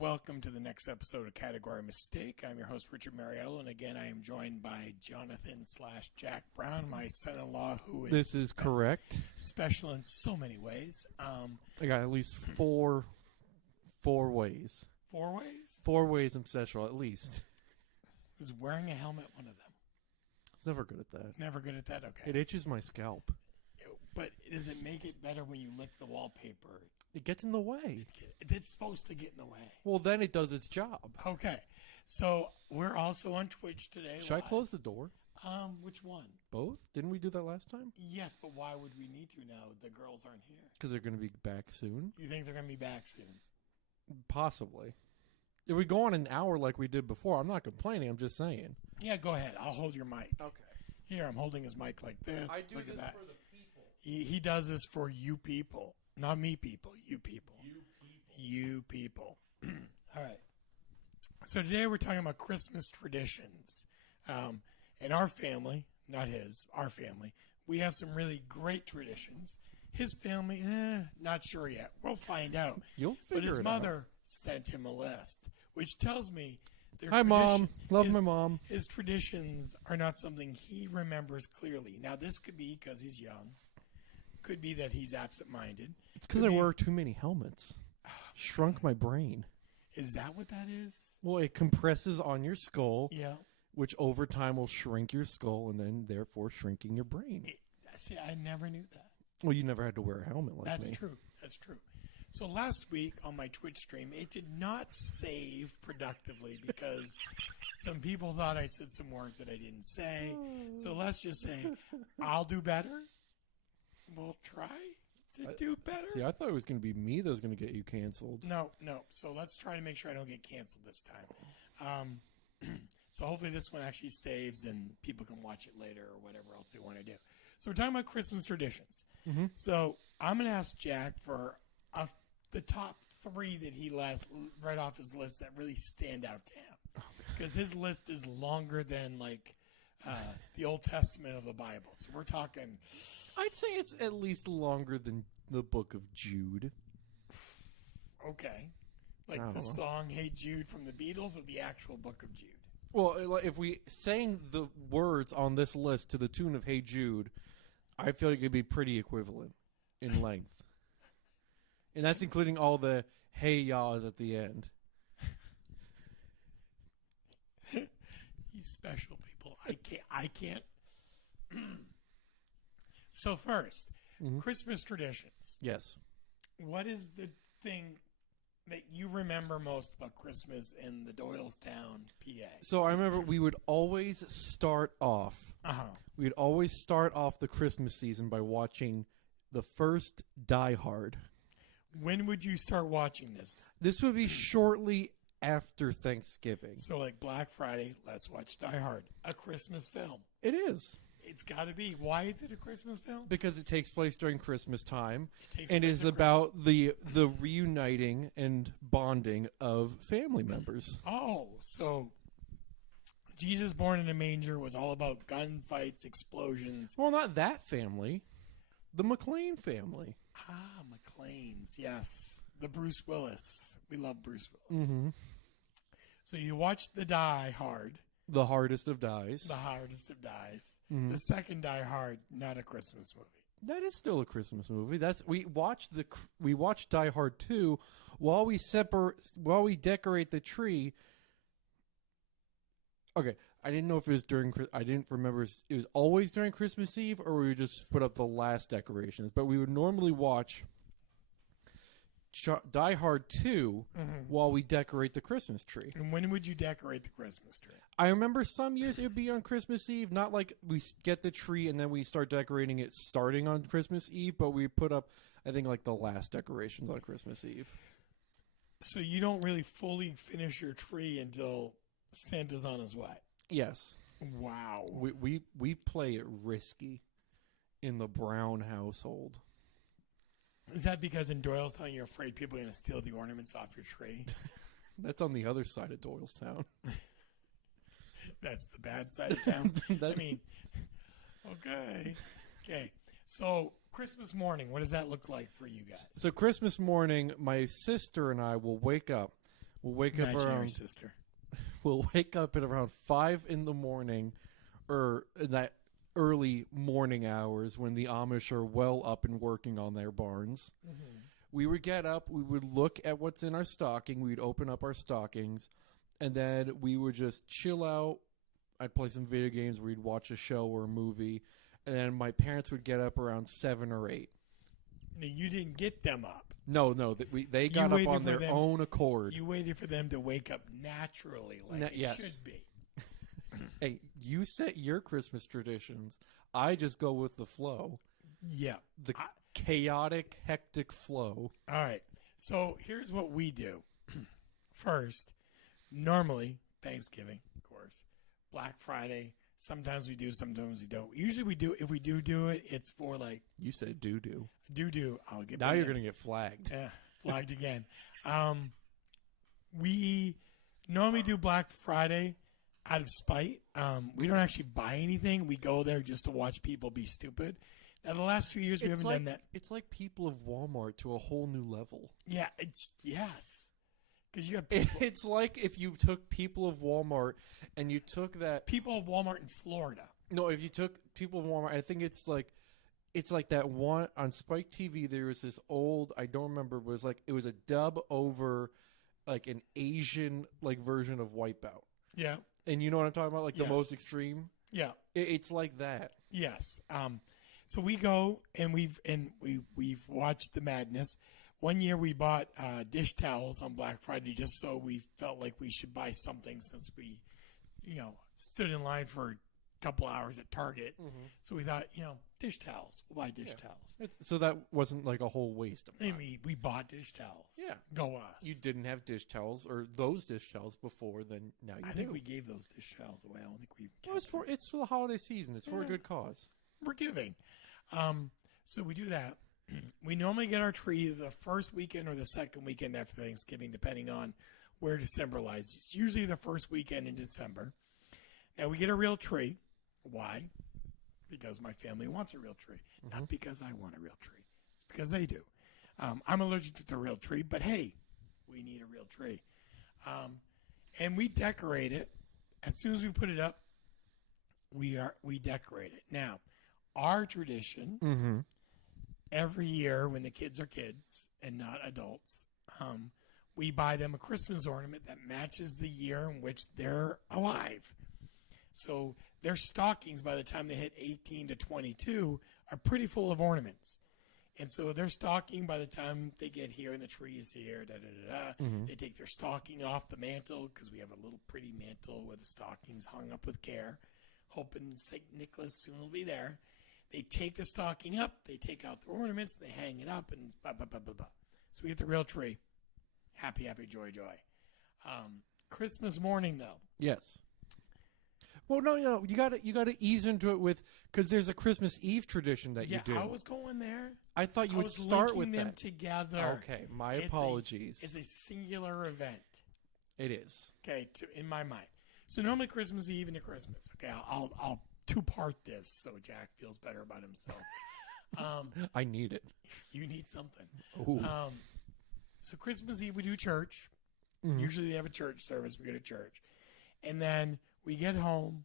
welcome to the next episode of Category Mistake. I'm your host, Richard Mariello, and again, I am joined by Jonathan/Jack Brown, my son-in-law, who is... This is correct. Special in so many ways. I got at least four ways. 4 ways? 4 ways I'm special, at least. Is wearing a helmet one of them? I was never good at that. Never good at that? Okay. It itches my scalp. But does it make it better when you lick the wallpaper? It gets in the way. It's supposed to get in the way. Well, then it does its job. Okay. So we're also on Twitch today. Should I close the door? Which one? Both? Didn't we do that last time? Yes, but why would we need to now? The girls aren't here. Because they're going to be back soon? You think they're going to be back soon? Possibly. If we go on an hour like we did before, I'm not complaining. I'm just saying. Yeah, go ahead. I'll hold your mic. Okay. Here, I'm holding his mic like this. I do Look this at that. for the people. He does this for you people. Not me people. You people. You people. All right. So today we're talking about Christmas traditions. In our family, not his, our family, we have some really great traditions. His family, not sure yet. We'll find out. You'll figure But his it mother sent him a list, which tells me their Hi, Mom. Love my mom. His traditions are not something he remembers clearly. Now, this could be because he's young. Could be that he's absent-minded. It's because I wear too many helmets. Shrunk my brain. Is that what that is? Well, it compresses on your skull. Yeah. Which over time will shrink your skull and then therefore shrinking your brain. See, I never knew that. Well, you never had to wear a helmet like That's me. true. That's true. So last week on my Twitch stream, it did not save productively because some people thought I said some words that I didn't say. So let's just say I'll do better. We'll try to do better. See, I thought it was going to be me that was going to get you canceled. No. So let's try to make sure I don't get canceled this time. So hopefully this one actually saves and people can watch it later or whatever else they want to do. So we're talking about Christmas traditions. Mm-hmm. So I'm going to ask Jack for the top 3 that he read off his list that really stand out to him. Because his list is longer than like the Old Testament of the Bible. So we're talking... I'd say it's at least longer than the book of Jude. Okay. Like the song Hey Jude from the Beatles or the actual book of Jude? Well, if we sang the words on this list to the tune of Hey Jude, I feel like it'd be pretty equivalent in length. And that's including all the hey yaws at the end. You special people. I can't. So first, Christmas traditions. Yes. What is the thing that you remember most about Christmas in the Doylestown, PA? So I remember we would always start off. We'd always start off the Christmas season by watching the first Die Hard. When would you start watching this? This would be shortly after Thanksgiving. So like Black Friday, let's watch Die Hard, a Christmas film. It is. It's got to be. Why is it a Christmas film? Because it takes place during Christmas time and is about the reuniting and bonding of family members. Oh, so Jesus born in a manger was all about gunfights, explosions. Well, not that family. The McLean family. Ah, McLean's, yes. The Bruce Willis. We love Bruce Willis. Mm-hmm. So you watch the Die Hard. The Hardest of Dies. The Hardest of Dies. Mm-hmm. The second Die Hard, not a Christmas movie. That is still a Christmas movie. We watched Die Hard 2 while we decorate the tree. Okay, I didn't know if it was I didn't remember if it was always during Christmas Eve or we would just put up the last decorations. But we would normally watch Die Hard 2 while we decorate the Christmas tree. And when would you decorate the Christmas tree? I remember some years it would be on Christmas Eve. Not like we get the tree and then we start decorating it starting on Christmas Eve, but we put up, I think, like the last decorations on Christmas Eve. So you don't really fully finish your tree until Santa's on his way? Yes. Wow. We play it risky in the Brown household. Is that because in Doylestown you're afraid people are going to steal the ornaments off your tree? That's on the other side of Doylestown. That's the bad side of town? I mean, okay. So Christmas morning, what does that look like for you guys? So Christmas morning, my sister and I will wake up. We'll wake up Imaginary around. sister. We'll wake up at around 5 in the morning, or in that early morning hours when the Amish are well up and working on their barns. Mm-hmm. We would get up, we would look at what's in our stocking, we'd open up our stockings, and then we would just chill out. I'd play some video games, we'd watch a show or a movie, and then my parents would get up around 7 or 8. Now, you didn't get them up. No, they got up on their own accord. You waited for them to wake up naturally like it should be. Hey, you set your Christmas traditions. I just go with the flow. Yeah. The chaotic, hectic flow. All right. So here's what we do. First, normally, Thanksgiving, of course, Black Friday. Sometimes we do, sometimes we don't. Usually we do. If we do it, it's for like... You said do-do. Do-do. I'll get Now banned. you're going to get flagged. Yeah, flagged again. We normally do Black Friday out of spite. We don't actually buy anything. We go there just to watch people be stupid. Now, the last 2 years, we haven't done that. It's like people of Walmart to a whole new level. Yeah, yes. Because you have people. It's like if you took people of Walmart and you took that... People of Walmart in Florida. No, if you took people of Walmart, I think it's like that one on Spike TV. There was this old, I don't remember, it was a dub over like an Asian like version of Wipeout. Yeah. And you know what I'm talking about? Like Yes. the most extreme? Yeah. It's like that. Yes. So we go and we've watched the madness. One year we bought dish towels on Black Friday just so we felt like we should buy something since we, stood in line for a couple hours at Target. Mm-hmm. So we thought, dish towels. We'll buy dish towels. So that wasn't like a whole waste of money. We bought dish towels. Yeah. Go us. You didn't have dish towels or those dish towels before, then now you do. I think we gave those dish towels away. I don't think we... Well, it's for the holiday season. It's for a good cause. We're giving. So we do that. We normally get our tree the first weekend or the second weekend after Thanksgiving, depending on where December lies. It's usually the first weekend in December. Now, we get a real tree. Why? Because my family wants a real tree. Mm-hmm. Not because I want a real tree. It's because they do. I'm allergic to the real tree, but hey, we need a real tree. And we decorate it. As soon as we put it up, we decorate it. Now, our tradition, every year when the kids are kids and not adults, we buy them a Christmas ornament that matches the year in which they're alive. So their stockings, by the time they hit 18 to 22, are pretty full of ornaments. And so their stocking, by the time they get here and the tree is here, they take their stocking off the mantle, because we have a little pretty mantle with the stockings hung up with care, hoping St. Nicholas soon will be there. They take the stocking up, they take out the ornaments, they hang it up, and blah, blah, blah, blah, blah. So we get the real tree. Happy, happy, joy, joy. Christmas morning, though. Yes. Well, no, you got to ease into it with, because there's a Christmas Eve tradition that you do. Yeah, I was going there. I thought you would start with them that. Together. Okay, my apologies. It's a singular event. It is. Okay, in my mind. So normally Christmas Eve into Christmas. Okay, I'll two-part this so Jack feels better about himself. I need it. You need something. Ooh. So Christmas Eve we do church. Mm-hmm. Usually they have a church service. We go to church. And then we get home,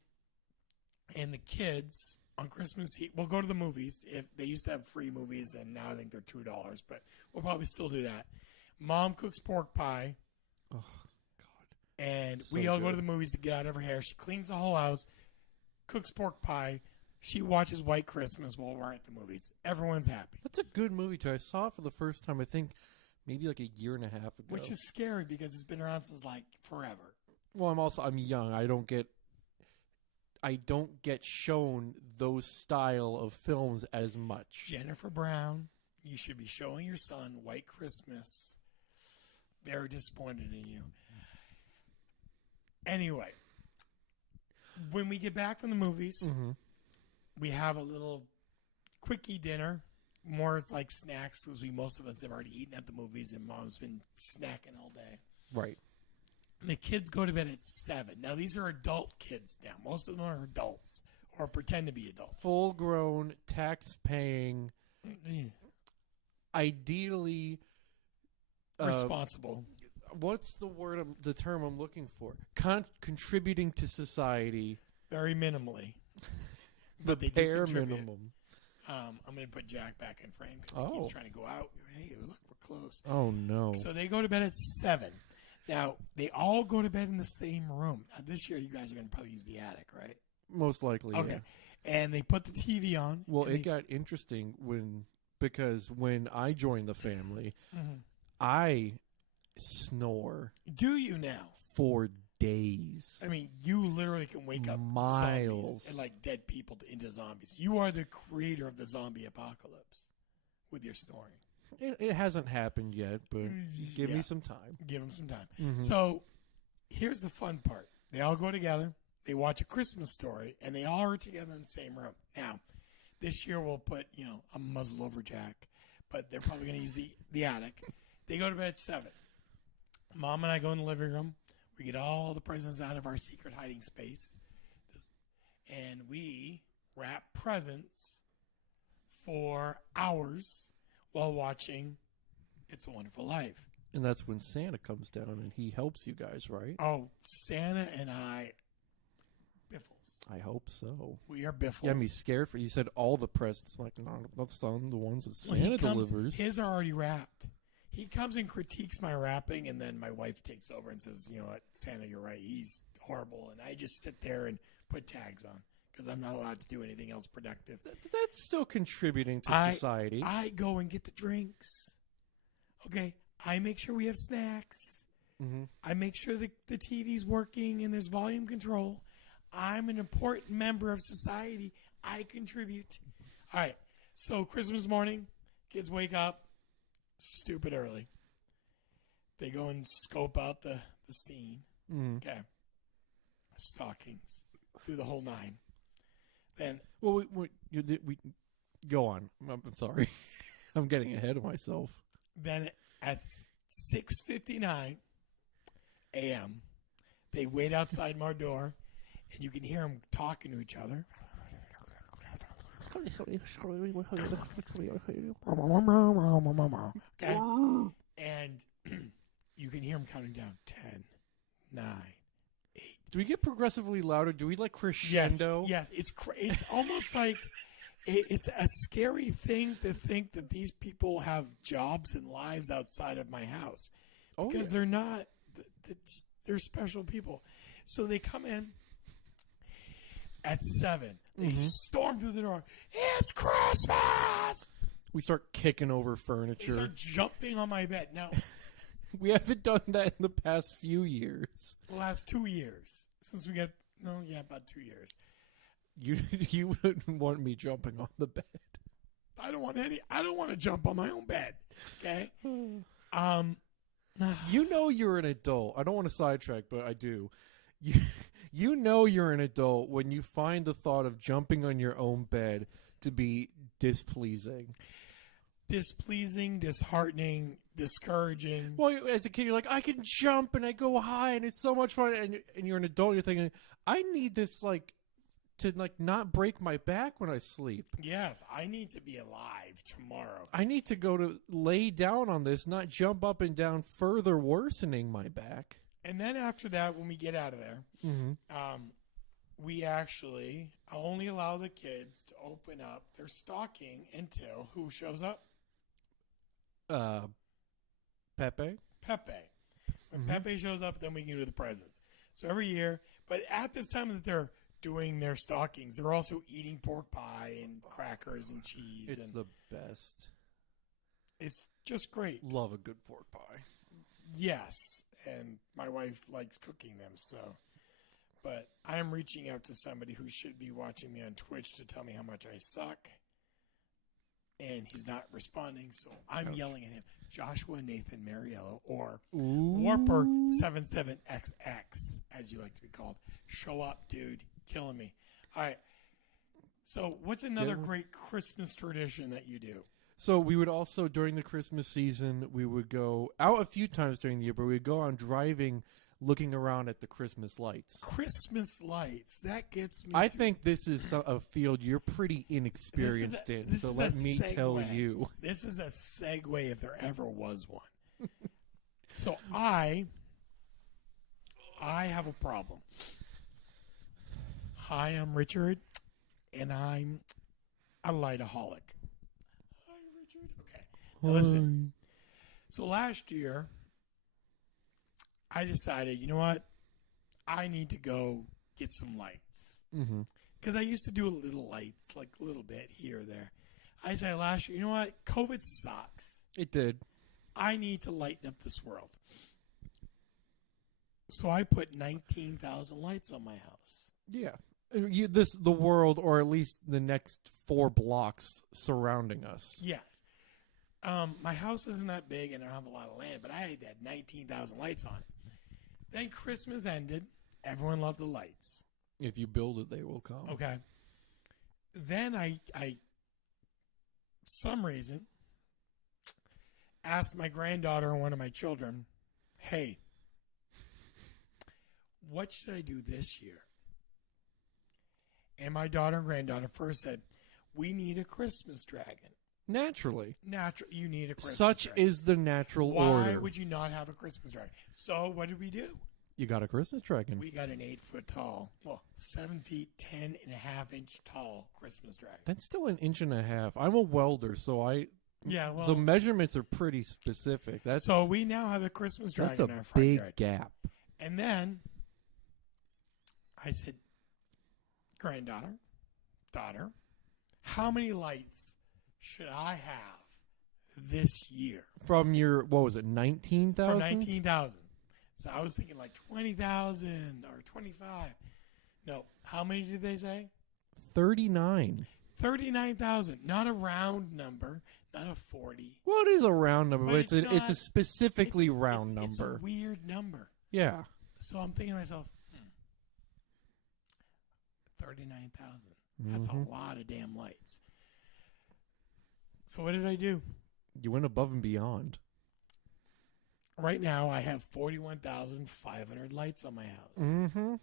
and the kids on Christmas Eve, we'll go to the movies. If they used to have free movies, and now I think they're $2, but we'll probably still do that. Mom cooks pork pie. Oh, God. And So we all go good. to the movies to get out of her hair. She cleans the whole house, cooks pork pie. She watches White Christmas while we're at the movies. Everyone's happy. That's a good movie, too. I saw it for the first time, I think, maybe like a year and a half ago. Which is scary because it's been around since like forever. Well, I'm young. I don't get shown those style of films as much. Jennifer Brown, you should be showing your son White Christmas. Very disappointed in you. Anyway, when we get back from the movies, we have a little quickie dinner. More it's like snacks because most of us have already eaten at the movies and Mom's been snacking all day. Right. The kids go to bed at 7. Now, these are adult kids now. Most of them are adults or pretend to be adults. Full-grown, tax-paying, ideally... Responsible. what's the word? The term I'm looking for? Contributing to society. Very minimally. The But they do bare contribute. minimum. I'm going to put Jack back in frame because he keeps trying to go out. Hey, look, we're close. Oh, no. So they go to bed at 7. Now, they all go to bed in the same room. Now, this year, you guys are going to probably use the attic, right? Most likely, Okay. yeah. And they put the TV on. Well, and it got interesting because when I joined the family, I snore Do you now? for days. I mean, you literally can wake up Miles. zombies and like dead people into zombies. You are the creator of the zombie apocalypse with your snoring. It hasn't happened yet, but give Yeah. me some time. Give them some time. Mhm. So here's the fun part. They all go together. They watch A Christmas Story, and they all are together in the same room. Now, this year we'll put, a muzzle over Jack, but they're probably going to use the attic. They go to bed at 7. Mom and I go in the living room. We get all the presents out of our secret hiding space, and we wrap presents for hours while watching It's a Wonderful Life. And that's when Santa comes down and he helps you guys, right? Oh, Santa and I, biffles. I hope so. We are biffles. Yeah, I'm scared for you. Said all the presents. I'm like, no, not some, the ones that When he Santa comes, delivers. his are already wrapped. He comes and critiques my wrapping, and then my wife takes over and says, you know what, Santa, you're right. He's horrible. And I just sit there and put tags on because I'm not allowed to do anything else productive. That's still contributing to society. I go and get the drinks. Okay. I make sure we have snacks. Mm-hmm. I make sure the TV's working and there's volume control. I'm an important member of society. I contribute. All right. So Christmas morning, kids wake up stupid early. They go and scope out the scene. Mm-hmm. Okay. Stockings through the whole 9. Then, Well, we go on. I'm sorry. I'm getting ahead of myself. then at 6:59 a.m., they wait outside my door, and you can hear them talking to each other. Okay? And you can hear them counting down 10, 9, 8. Do we get progressively louder? Do we like crescendo? Yes. It's almost like it's a scary thing to think that these people have jobs and lives outside of my house because they're not. They're special people. So they come in at 7. They storm through the door. It's Christmas! We start kicking over They furniture. start jumping on my bed. Now, We haven't done that in the past few years. the last 2 years, since we got, about 2 years. You wouldn't want me jumping on the bed. I don't want to jump on my own bed. Okay? You know you're an adult. I don't want to sidetrack, but I do. You know you're an adult when you find the thought of jumping on your own bed to be displeasing. Displeasing, disheartening, discouraging. Well, as a kid, you're like, I can jump and I go high and it's so much fun. And you're an adult, you're thinking, I need this to not break my back when I sleep. Yes, I need to be alive tomorrow. I need to go to lay down on this, not jump up and down, further worsening my back. And then after that, when we get out of there, we actually only allow the kids to open up their stocking until who shows up? Pepe. Pepe. When Pepe shows up, then we can do the presents. So every year, but at this time that they're doing their stockings, they're also eating pork pie and crackers and cheese. It's the best. It's just great. Love a good pork pie. Yes, and my wife likes cooking them, so. But I am reaching out to somebody who should be watching me on Twitch to tell me how much I suck. And he's not responding, so I'm yelling at him. Joshua Nathan Mariello, or Warper77XX, as you like to be called. Show up, dude. Killing me. All right. So what's another great Christmas tradition that you do? So we would also, during the Christmas season, we would go out a few times during the year, but we'd go on driving, looking around at the Christmas lights. Christmas lights. That gets me. I think this is a field you're pretty inexperienced in, so let me tell you. This is a segue if there ever was one. So I have a problem. Hi, I'm Richard, and I'm a lightaholic. Hi, Richard. Okay. Now listen. So last year, I decided, you know what? I need to go get some lights. Because I used to do little lights, like a little bit here or there. I decided last year, you know what? COVID sucks. It did. I need to lighten up this world. So I put 19,000 lights on my house. Yeah. The world, or at least the next 4 blocks surrounding us. Yes. My house isn't that big and I don't have a lot of land, but I had 19,000 lights on it. Then Christmas ended. Everyone loved the lights. If you build it, they will come. Okay. Then I some reason, asked my granddaughter and one of my children, hey, what should I do this year? And my daughter and granddaughter first said, we need a Christmas dragon. Naturally. You need a Christmas Such dragon. is the natural Why order. Why would you not have a Christmas dragon? So what did we do? You got a Christmas dragon. We got an 8-foot tall, 7 feet, 10.5-inch tall Christmas dragon. That's still an inch and a half. I'm a welder, so so measurements are pretty specific. So we now have a Christmas dragon that's in our a front big yard. gap. And then I said, granddaughter, daughter, how many lights should I have this year? From your, what was it, 19,000? From 19,000. So I was thinking like 20,000 or 25. No, how many did they say? 39. 39,000. Not a round number, not a 40. Well, it is a round number, but it's a specifically number. round number. It's a weird number. Yeah. So I'm thinking to myself, 39,000. That's a lot of damn lights. So what did I do? You went above and beyond. Right now, I have 41,500 lights on my house. Mm-hmm.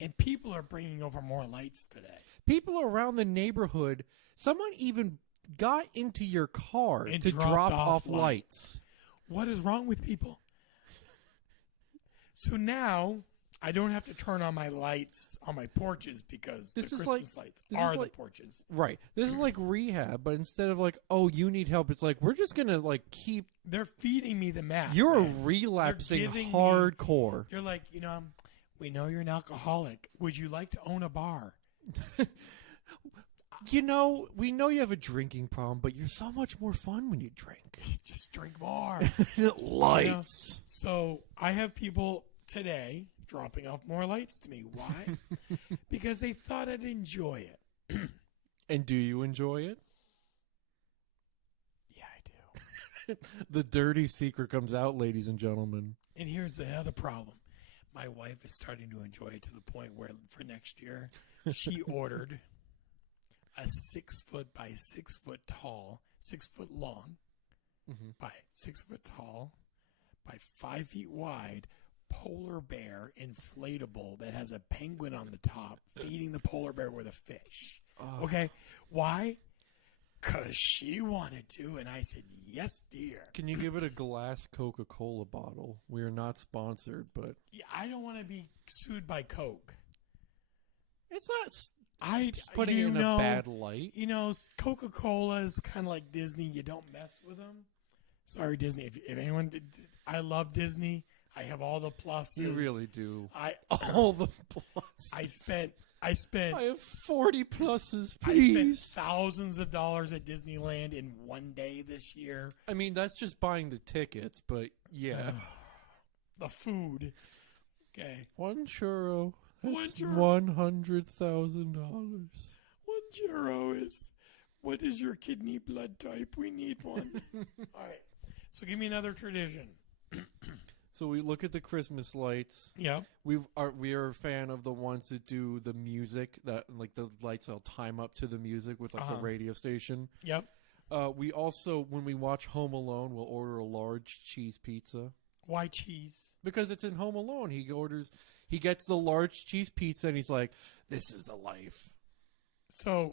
And people are bringing over more lights today. People around the neighborhood, someone even got into your car And to drop off lights. lights. What is wrong with people? So now, I don't have to turn on my lights on my porches because the Christmas lights are the porches. Right. This is like rehab, but instead of like, oh, you need help, it's like, we're just going to like keep... They're feeding me the math. You're man. relapsing hardcore. They're like, we know you're an alcoholic. Would you like to own a bar? We know you have a drinking problem, but you're so much more fun when you drink. Just drink more. Lights. So I have people today dropping off more lights to me. Why? Because they thought I'd enjoy it. And do you enjoy it? Yeah, I do. The dirty secret comes out, ladies and gentlemen. And here's the other problem. My wife is starting to enjoy it to the point where for next year, she ordered a 6 foot by 6 foot tall, 6 foot long, by 6 foot tall, by 5 feet wide polar bear inflatable that has a penguin on the top feeding the polar bear with a fish. Oh. Okay. Why? Because she wanted to, and I said, yes, dear. Can you give it a glass Coca-Cola bottle? We are not sponsored, but... Yeah, I don't want to be sued by Coke. It's not putting it in a bad light. Coca-Cola is kind of like Disney. You don't mess with them. Sorry, Disney. If anyone did, I love Disney. I have all the pluses. You really do. All the pluses. I have 40 pluses, I please. spent thousands of dollars at Disneyland in one day this year. I mean, that's just buying the tickets, but yeah. The food. Okay. One churro. That's $100,000. 1 churro is... What is your kidney blood type? We need one. All right. So give me another tradition. So we look at the Christmas lights. Yeah. We are a fan of the ones that do the music, that like the lights that'll time up to the music with like the radio station. Yep. We also, when we watch Home Alone, we'll order a large cheese pizza. Why cheese? Because it's in Home Alone. He gets the large cheese pizza and he's like, this is the life. So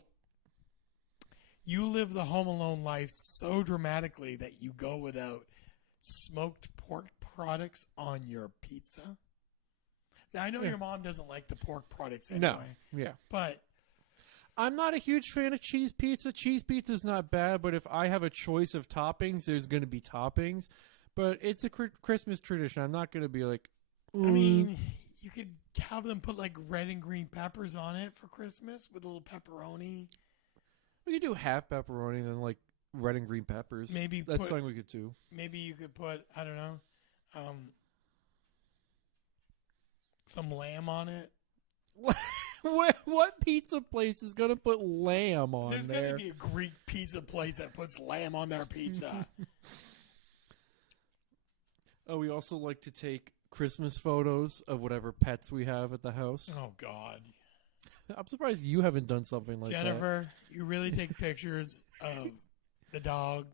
you live the Home Alone life so dramatically that you go without smoked pork products on your pizza? Now, I know your mom doesn't like the pork products anyway. No. Yeah. But I'm not a huge fan of cheese pizza. Cheese pizza is not bad, but if I have a choice of toppings, there's going to be toppings. But it's a Christmas tradition. I'm not going to be like, I mean, you could have them put like red and green peppers on it for Christmas with a little pepperoni. We could do half pepperoni and then like red and green peppers. Maybe that's something we could do. Maybe you could put, I don't know, some lamb on it. What pizza place is going to put lamb on There's there? There's going to be a Greek pizza place that puts lamb on their pizza. Oh, we also like to take Christmas photos of whatever pets we have at the house. Oh, God. I'm surprised you haven't done something like Jennifer, you really take pictures of the dog.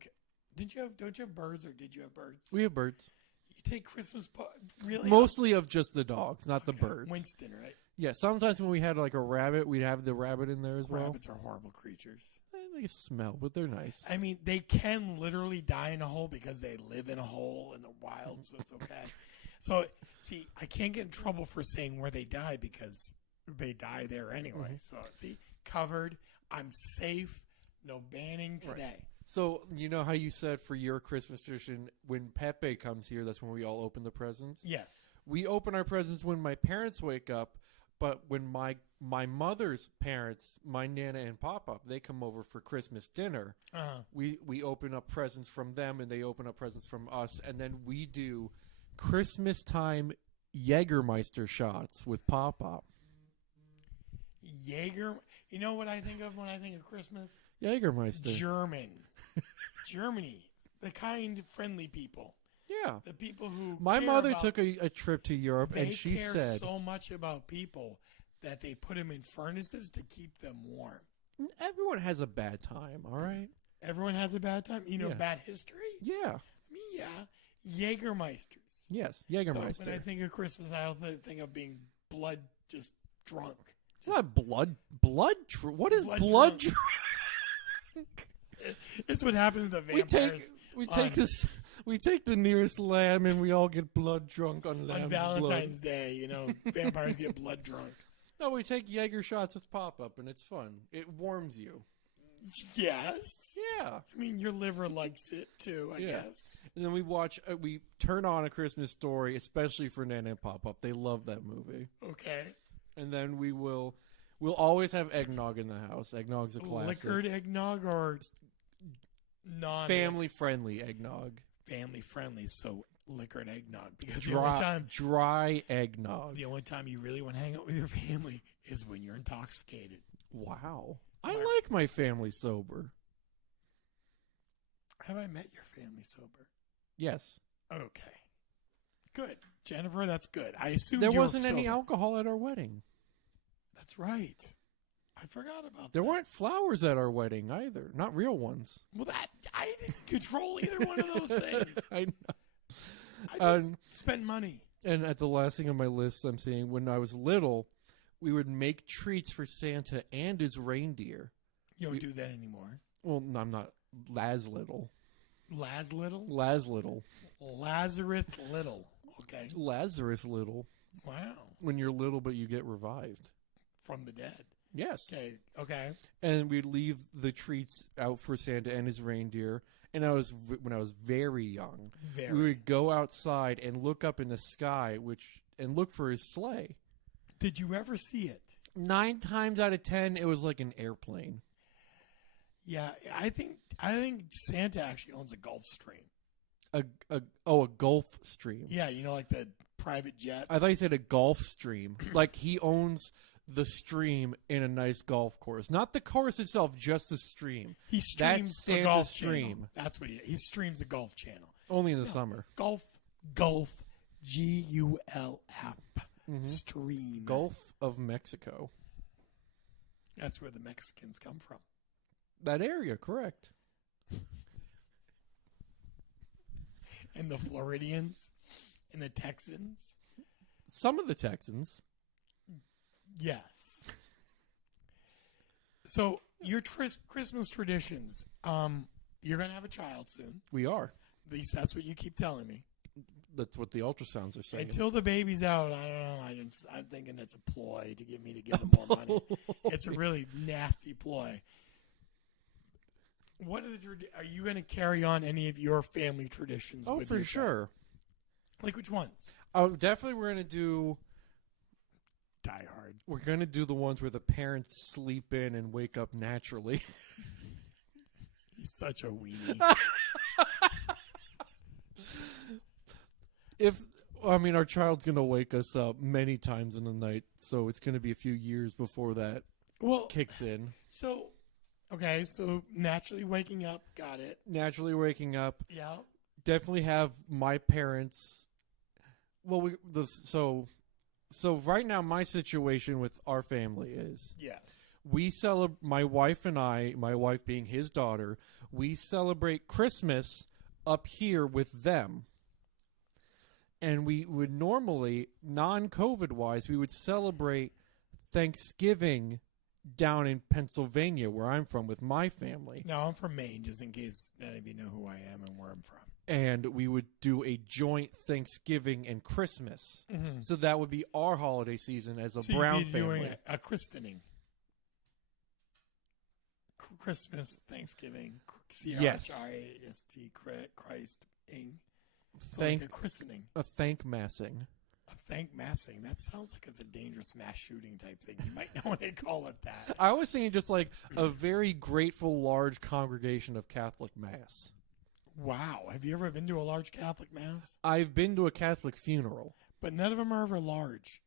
Don't you have birds, or did you have birds? We have birds. You take Christmas really? Mostly of just the dogs, not the birds. Winston, right? Yeah, sometimes when we had like a rabbit, we'd have the rabbit in there as well. Rabbits are horrible creatures. They smell, but they're nice. I mean, they can literally die in a hole because they live in a hole in the wild, so it's okay. So, see, I can't get in trouble for saying where they die because they die there anyway. Mm-hmm. So, see, covered. I'm safe. No banning today. Right. So, you know how you said for your Christmas tradition, when Pepe comes here, that's when we all open the presents? Yes. We open our presents when my parents wake up, but when my mother's parents, my Nana and Papa, they come over for Christmas dinner, we open up presents from them, and they open up presents from us, and then we do Christmas time Jägermeister shots with Papa. You know what I think of when I think of Christmas? Jägermeister. Germany. The kind, friendly people. Yeah. The people who My mother took a trip to Europe, and she said... They care so much about people that they put them in furnaces to keep them warm. Everyone has a bad time, all right? Everyone has a bad time? You know, bad history? Yeah. Yeah. Jägermeisters. Yes, Jägermeister. So when I think of Christmas, I also think of being just drunk. Not blood. What is blood drunk? It's what happens to vampires. We take the nearest lamb and we all get blood drunk on lamb's blood. On Valentine's Day, you know, vampires get blood drunk. No, we take Jaeger shots with pop-up, and it's fun. It warms you. Yes. Yeah. I mean, your liver likes it too, I guess. And then we turn on A Christmas Story, especially for Nana and Pop-Up. They love that movie. Okay. And then we'll always have eggnog in the house. Eggnog's a classic. Liquored eggnog or family-friendly eggnog. Family-friendly, so liquored eggnog. Because dry eggnog. The only time you really want to hang out with your family is when you're intoxicated. Wow. I like my family sober. Have I met your family sober? Yes. Okay. Good. Jennifer, that's good. I assumed there you were wasn't any alcohol at our wedding. That's right. I forgot about that. There weren't flowers at our wedding either. Not real ones. Well, I didn't control either one of those things. I know. I just spent money. And at the last thing on my list, I'm saying when I was little, we would make treats for Santa and his reindeer. You don't do that anymore. Well, no, I'm not. Laz Little. Laz Little? Laz Little. Lazarus Little. Okay. Lazarus Little. Wow. When you're little, but you get revived. From the dead. Yes. Okay. And we'd leave the treats out for Santa and his reindeer. And when I was very young, we would go outside and look up in the sky, and look for his sleigh. Did you ever see it? 9 times out of 10, it was like an airplane. Yeah, I think Santa actually owns a Gulfstream. A Gulf Stream. Yeah, you know, like the private jets. I thought you said a Gulf Stream. Like he owns the stream in a nice golf course, not the course itself, just the stream. He streams the Golf stream. Channel. That's what he streams the Golf Channel. Only in the summer. Gulf, GULF, stream. Gulf of Mexico. That's where the Mexicans come from. That area, correct. And the Floridians and the Texans. Some of the Texans. Yes. So your Christmas traditions. You're going to have a child soon. We are. At least that's what you keep telling me. That's what the ultrasounds are saying. Until the baby's out, I don't know. I'm thinking it's a ploy to get me to give them more money. It's a really nasty ploy. Are you going to carry on any of your family traditions? Oh, with for your sure. child? Like which ones? Oh, definitely we're going to do... Die Hard. We're going to do the ones where the parents sleep in and wake up naturally. He's such a weenie. Our child's going to wake us up many times in the night, so it's going to be a few years before that kicks in. So naturally waking up, got it. Naturally waking up. Yeah. Definitely have my parents. Well, so right now my situation with our family is yes. We celebrate, my wife and I, my wife being his daughter, we celebrate Christmas up here with them. And we would normally, non-COVID wise, we would celebrate Thanksgiving down in Pennsylvania, where I'm from, with my family. No, I'm from Maine, just in case none of you know who I am and where I'm from. And we would do a joint Thanksgiving and Christmas. Mm-hmm. So that would be our holiday season as a so Brown you'd be family. doing a christening. Christmas, Thanksgiving, C-R-H-I-S-T, Christ-ing. So like a christening. A thank-massing. A thank-massing. That sounds like it's a dangerous mass shooting type thing. You might not want to call it that. I was thinking just like a very grateful, large congregation of Catholic Mass. Wow. Have you ever been to a large Catholic Mass? I've been to a Catholic funeral. But none of them are ever large.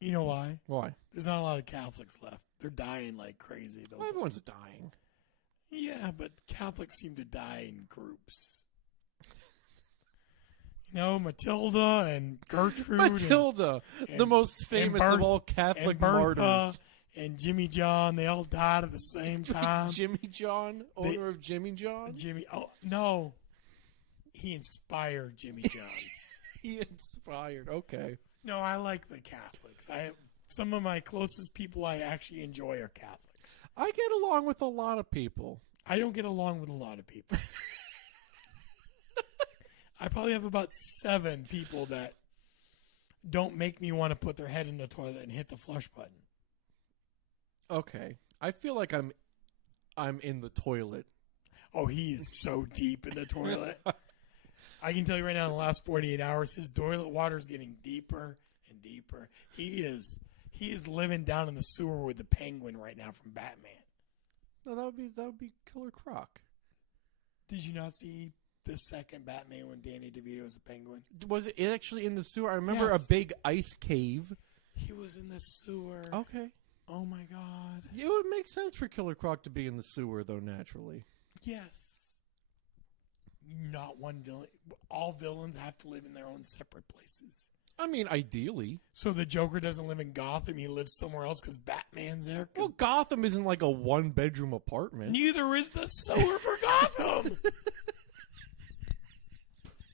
You know why? Why? There's not a lot of Catholics left. They're dying like crazy. Well, everyone's dying. Yeah, but Catholics seem to die in groups. You know, Matilda and Gertrude. Matilda, the most famous of all Catholic martyrs. And Jimmy John, they all died at the same time. Jimmy John, owner of Jimmy John's? No. He inspired Jimmy John's. He inspired, okay. No, I like the Catholics. Some of my closest people I actually enjoy are Catholics. I get along with a lot of people. I don't get along with a lot of people. I probably have about 7 people that don't make me want to put their head in the toilet and hit the flush button. Okay. I feel like I'm in the toilet. Oh, he is so deep in the toilet. I can tell you right now, in the last 48 hours, his toilet water is getting deeper and deeper. He is living down in the sewer with the Penguin right now from Batman. No, that would be Killer Croc. Did you not see the second Batman when Danny DeVito was a Penguin? Was it actually in the sewer? I remember Yes. a big ice cave. He was in the sewer. Okay. Oh my God. It would make sense for Killer Croc to be in the sewer, though, naturally. Yes. Not one villain. All villains have to live in their own separate places. I mean, ideally. So the Joker doesn't live in Gotham. He lives somewhere else because Batman's there. Well, Gotham isn't like a one-bedroom apartment. Neither is the sewer for Gotham.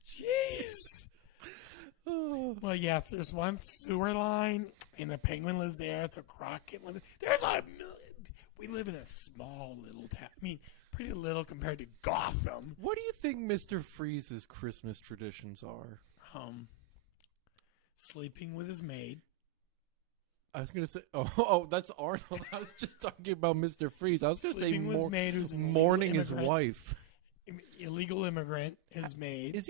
Jeez. Well, yeah, if there's one sewer line and the Penguin lives there, so Croc can live there. We live in a small little town. I mean, pretty little compared to Gotham. What do you think Mr. Freeze's Christmas traditions are? Sleeping with his maid. I was going to say, that's Arnold. I was just talking about Mr. Freeze. I was going to say with his maid who's an mourning illegal his immigrant. wife. Illegal immigrant, his maid.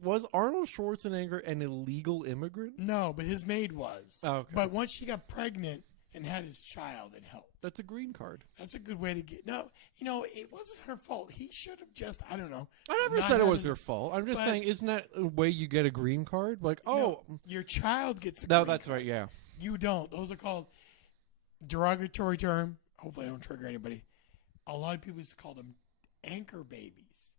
Was Arnold Schwarzenegger an illegal immigrant? No, but his maid was. Oh, okay. But once she got pregnant and had his child, it helped. That's a green card. That's a good way to get. No, it wasn't her fault. He should have just, I don't know. I never said it was her fault. I'm just saying, isn't that a way you get a green card? Like, no, your child gets a no, green that's card. right, yeah. You don't. Those are called derogatory term. Hopefully I don't trigger anybody. A lot of people used to call them anchor babies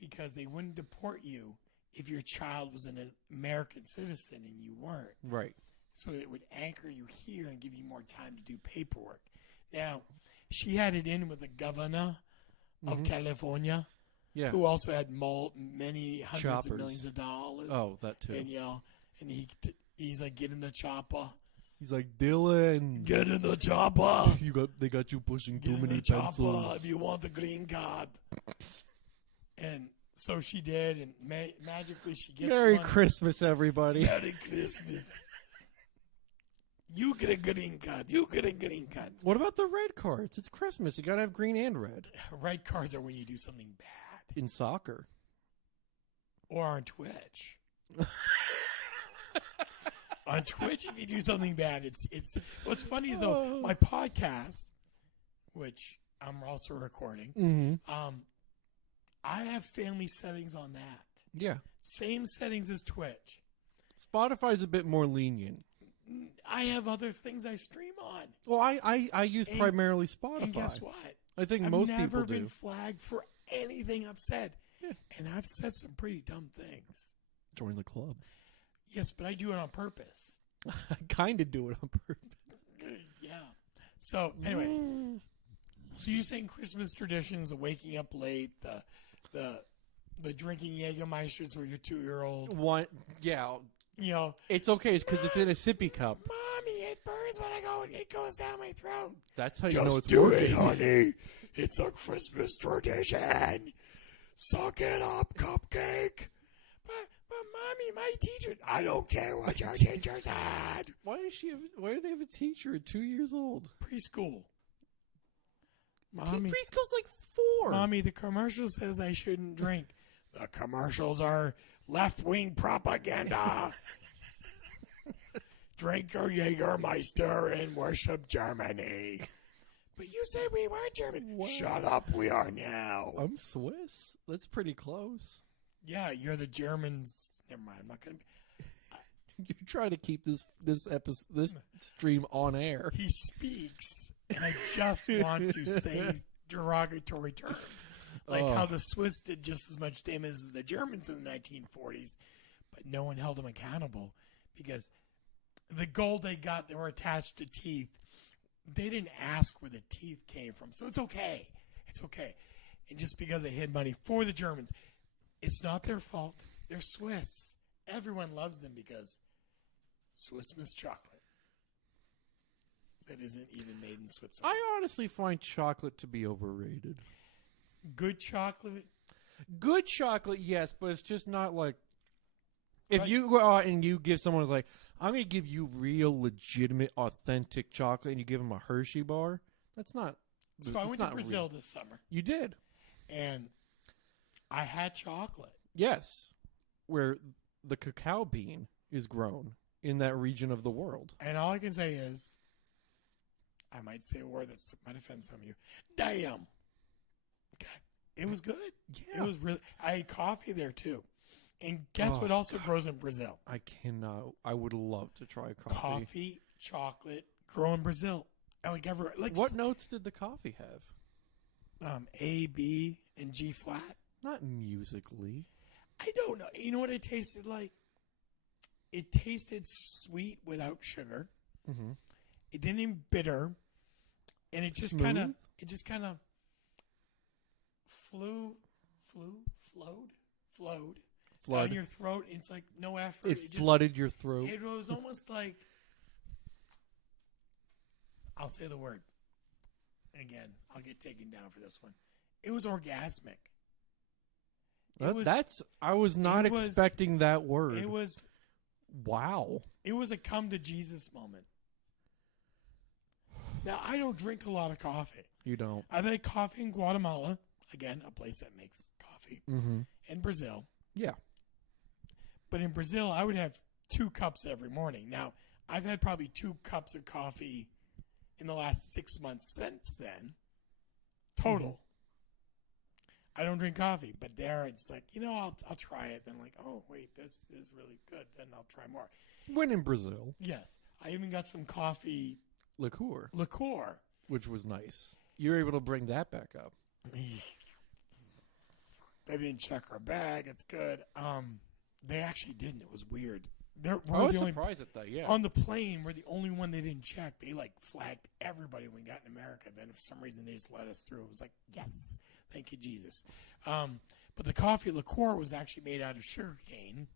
because they wouldn't deport you if your child was an American citizen and you weren't. Right. So it would anchor you here and give you more time to do paperwork. Now, she had it in with the governor of California, who also had many hundreds of millions of dollars. Oh, that too. And he's like, get in the chopper. He's like, Dylan, get in the chopper. They got you pushing too many chopper pencils. if you want the green card. And so she did, and magically she gets Merry money. Christmas, everybody. Merry Christmas. You get a green card. You get a green card. What about the red cards? It's Christmas. You gotta have green and red. Red cards are when you do something bad. In soccer. Or on Twitch. On Twitch, if you do something bad, it's what's funny is my podcast, which I'm also recording, I have family settings on that. Yeah. Same settings as Twitch. Spotify's a bit more lenient. I have other things I stream on. Well, I use primarily Spotify. And guess what? I think I've most people never do. been flagged for anything I've said. Yeah. And I've said some pretty dumb things. Join the club. Yes, but I do it on purpose. I kind of do it on purpose. Yeah. So, anyway. So you're saying Christmas traditions, the waking up late, the drinking Jägermeisters with your 2-year-old. One, yeah. You know. It's okay because it's in a sippy cup. Mommy, it burns when it goes down my throat. That's how you Just know it's do working. it, honey. It's a Christmas tradition. Suck it up, cupcake. But Mommy, my teacher. I don't care what your teacher said. Why do they have a teacher at 2 years old? Preschool. Mommy, Preschool's like 4. Mommy, the commercial says I shouldn't drink. The commercials are left-wing propaganda. Drink your Jägermeister and worship Germany. But you said we weren't German. What? Shut up, we are now. I'm Swiss. That's pretty close. Yeah, you're the Germans. Never mind, I'm not going to be. You try to keep this stream on air. He speaks, and I just want to say derogatory terms. Like how the Swiss did just as much damage as the Germans in the 1940s, but no one held them accountable because the gold they got that were attached to teeth, they didn't ask where the teeth came from. So it's okay. It's okay. And just because they hid money for the Germans, it's not their fault. They're Swiss. Everyone loves them because Swiss Miss chocolate that isn't even made in Switzerland. I honestly find chocolate to be overrated. Good chocolate? Good chocolate, yes, but it's just not like... If you go out and you give someone like, I'm going to give you real, legitimate, authentic chocolate, and you give them a Hershey bar, that's not... So I went to Brazil this summer. You did? And I had chocolate. Yes, where the cacao bean is grown in that region of the world. And all I can say is, I might say a word that might offend some of you. Damn. Okay. It was good. Yeah. It was really. I had coffee there too. And guess what also grows in Brazil? I cannot. I would love to try coffee. Coffee, chocolate, grow in Brazil. Like everywhere. Like what notes did the coffee have? A, B, and G flat. Not musically. I don't know. You know what it tasted like? It tasted sweet without sugar. Mm-hmm. It didn't even bitter, and it just kind of flowed down your throat. It's like no effort. It flooded your throat. It was almost like, I'll say the word again. I'll get taken down for this one. It was orgasmic. I was not expecting that word. It was. Wow. It was a come to Jesus moment. Now, I don't drink a lot of coffee. You don't. I've had coffee in Guatemala. Again, a place that makes coffee. Mm-hmm. In Brazil. Yeah. But in Brazil, I would have 2 cups every morning. Now, I've had probably 2 cups of coffee in the last 6 months since then. Total. Mm-hmm. I don't drink coffee. But there, it's like, I'll try it. Then I'm like, oh, wait, this is really good. Then I'll try more. When in Brazil. Yes. I even got some coffee. Liqueur. Which was nice. You were able to bring that back up. They didn't check our bag. It's good. They actually didn't. It was weird. I was surprised at that, yeah. On the plane, we're the only one they didn't check. They, flagged everybody when we got in America. Then, for some reason, they just let us through. It was like, yes, thank you, Jesus. But the coffee liqueur was actually made out of sugar cane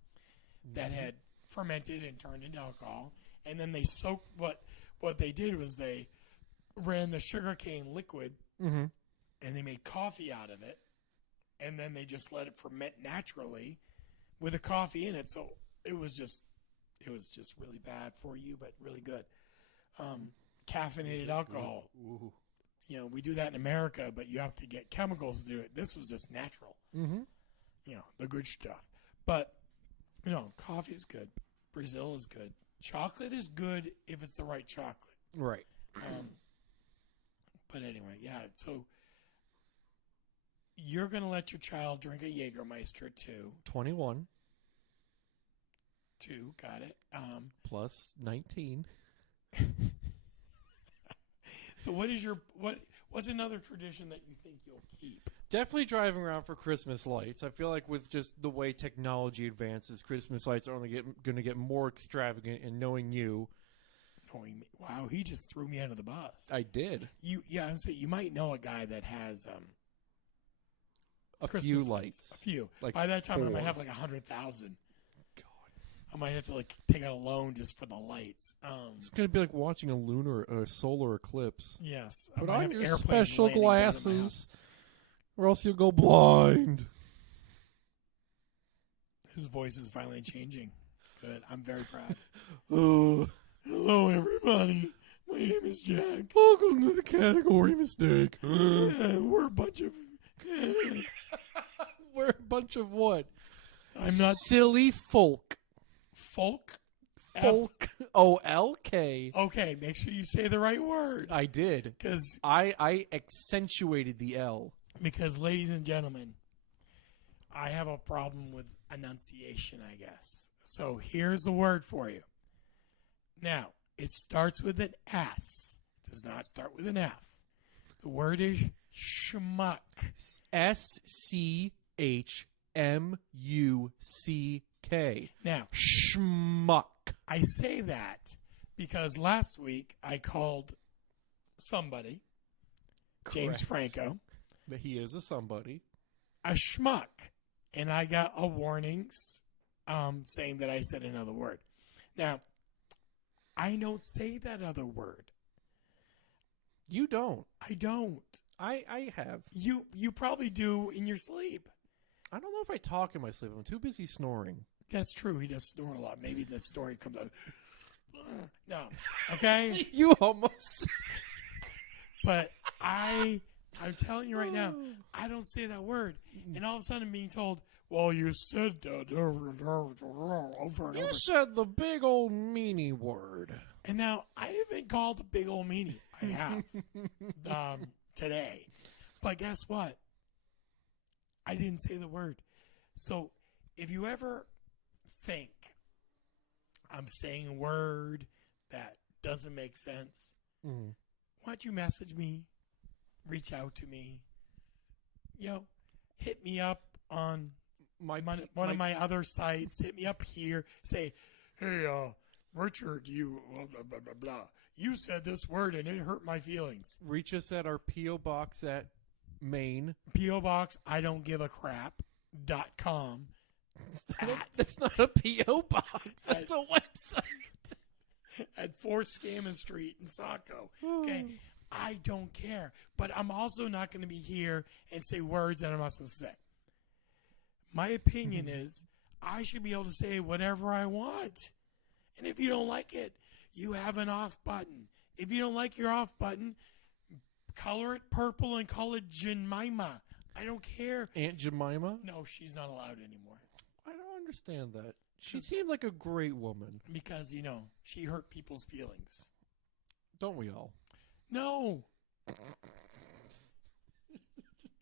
that had fermented and turned into alcohol. And then they soaked what they did was they ran the sugarcane liquid and they made coffee out of it. and then they just let it ferment naturally with the coffee in it. So it was just really bad for you, but really good. Caffeinated alcohol. Ooh. You know, we do that in America, but you have to get chemicals to do it. This was just natural. Mm-hmm. You know, the good stuff. But, you know, coffee is good. Brazil is good. Chocolate is good if it's the right chocolate. Right. But anyway, yeah. So you're going to let your child drink a Jägermeister too. 21 Got it. plus 19. So what's another tradition that you think you'll keep? Definitely driving around for Christmas lights. I feel like with just the way technology advances, Christmas lights are only going to get more extravagant. And knowing you, Wow, he just threw me under the bus. I did. I would say you might know a guy that has a Christmas few lights. A few. Like by that time, 4. I might have like 100,000. God, I might have to like take out a loan just for the lights. it's going to be like watching a lunar or solar eclipse. Yes, Put I might on have your airplanes special landing down at my house. glasses, or else you'll go blind. His voice is finally changing. Good. I'm very proud. Oh, Hello, everybody. My name is Jack. welcome to the category mistake. We're a bunch of. We're a bunch of what? I'm not silly folk. folk. Folk. O-L-K. Okay, make sure you say the right word. I did. Because, I accentuated the L. ladies and gentlemen, I have a problem with enunciation, I guess. So here's the word for you. Now, it starts with an S. It does not start with an F. The word is schmuck. S-C-H-M-U-C-K. Now, Schmuck. I say that because last week I called somebody, James Correct. Franco, That he is a somebody. a schmuck. And I got a warnings saying that I said another word. Now, I don't say that other word. You don't. I don't. I have. You probably do in your sleep. I don't know if I talk in my sleep. I'm too busy snoring. That's true. He does snore a lot. Maybe the story comes out. No. Okay? You almost. But I'm telling you right now, I don't say that word. And all of a sudden I'm being told, well, you said that over and over. You said the big old meanie word. And now I have been called a big old meanie. I have. Today. But guess what? I didn't say the word. So if you ever think I'm saying a word that doesn't make sense, why don't you message me, reach out to me, hit me up on one of my other sites, hit me up here, say, hey, Richard, you blah, blah, blah, blah. You said this word and it hurt my feelings. Reach us at our P.O. Box at Maine. P.O. Box, I don't give a crap.com. That's not a P.O. Box. That's a website. At 4 Scammon Street in Saco. Okay? I don't care. But I'm also not going to be here and say words that I'm not supposed to say. My opinion is I should be able to say whatever I want. And if you don't like it, you have an off button. If you don't like your off button, color it purple and call it Jemima. I don't care. Aunt Jemima? No, she's not allowed anymore. I don't understand that. She seemed like a great woman. Because, she hurt people's feelings. Don't we all? No.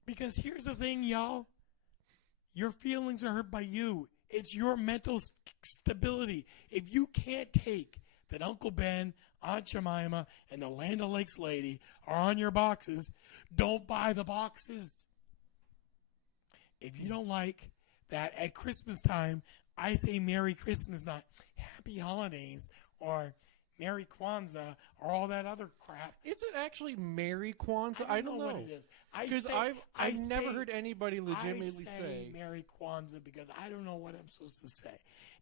Because here's the thing, y'all. Your feelings are hurt by you. It's your mental stability. If you can't take that Uncle Ben, Aunt Jemima, and the Land O'Lakes lady are on your boxes, don't buy the boxes. If you don't like that at Christmas time, I say Merry Christmas, not Happy Holidays or Merry Kwanzaa or all that other crap. Is it actually Merry Kwanzaa? I don't know what it is. Because I've never heard anybody legitimately say Merry Kwanzaa because I don't know what I'm supposed to say.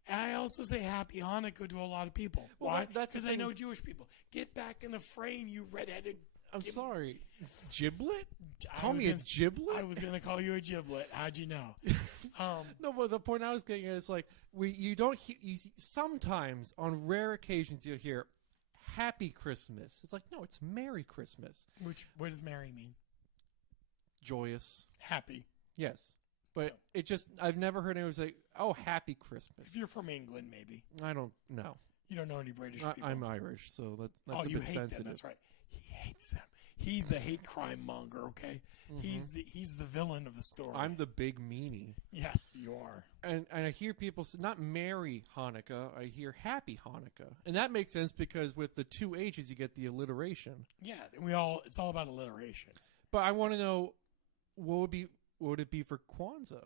And I also say Happy Hanukkah to a lot of people. Well, Why? that's Because the I thing. know Jewish people. Get back in the frame, you redheaded I'm sorry. Giblet? I Call was me a gonna- giblet? I was going to call you a giblet. How'd you know? No, but the point I was getting at is like you don't sometimes on rare occasions you'll hear Happy Christmas. It's like no, it's Merry Christmas. What does merry mean? Joyous. Happy. Yes. But So- it just I've never heard anyone say, "Oh, Happy Christmas." If you're from England, maybe. I don't know. You don't know any British people. I'm Irish, so that's Oh, a you bit hate sensitive. them. That's right. He hates them. He's the hate crime monger, okay? He's the villain of the story. I'm the big meanie. Yes, you are. And I hear people say, not Merry Hanukkah, I hear Happy Hanukkah. And that makes sense because with the two H's, you get the alliteration. Yeah, it's all about alliteration. But I want to know, what would it be for Kwanzaa?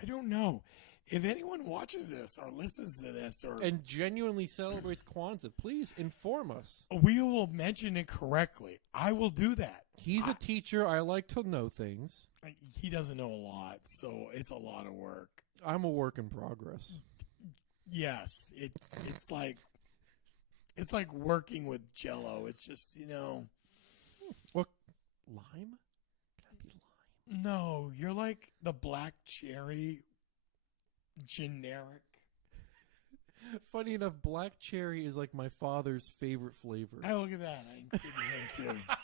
I don't know. If anyone watches this or listens to this or And genuinely celebrates Kwanzaa, please inform us. we will mention it correctly. I will do that. He's a teacher. I like to know things. He doesn't know a lot, so it's a lot of work. I'm a work in progress. Yes, it's like working with Jell-O. It's just, What? Lime? Can it be lime? no, you're like the black cherry generic. Funny enough, black cherry is like my father's favorite flavor. Oh, look at that. I included him too.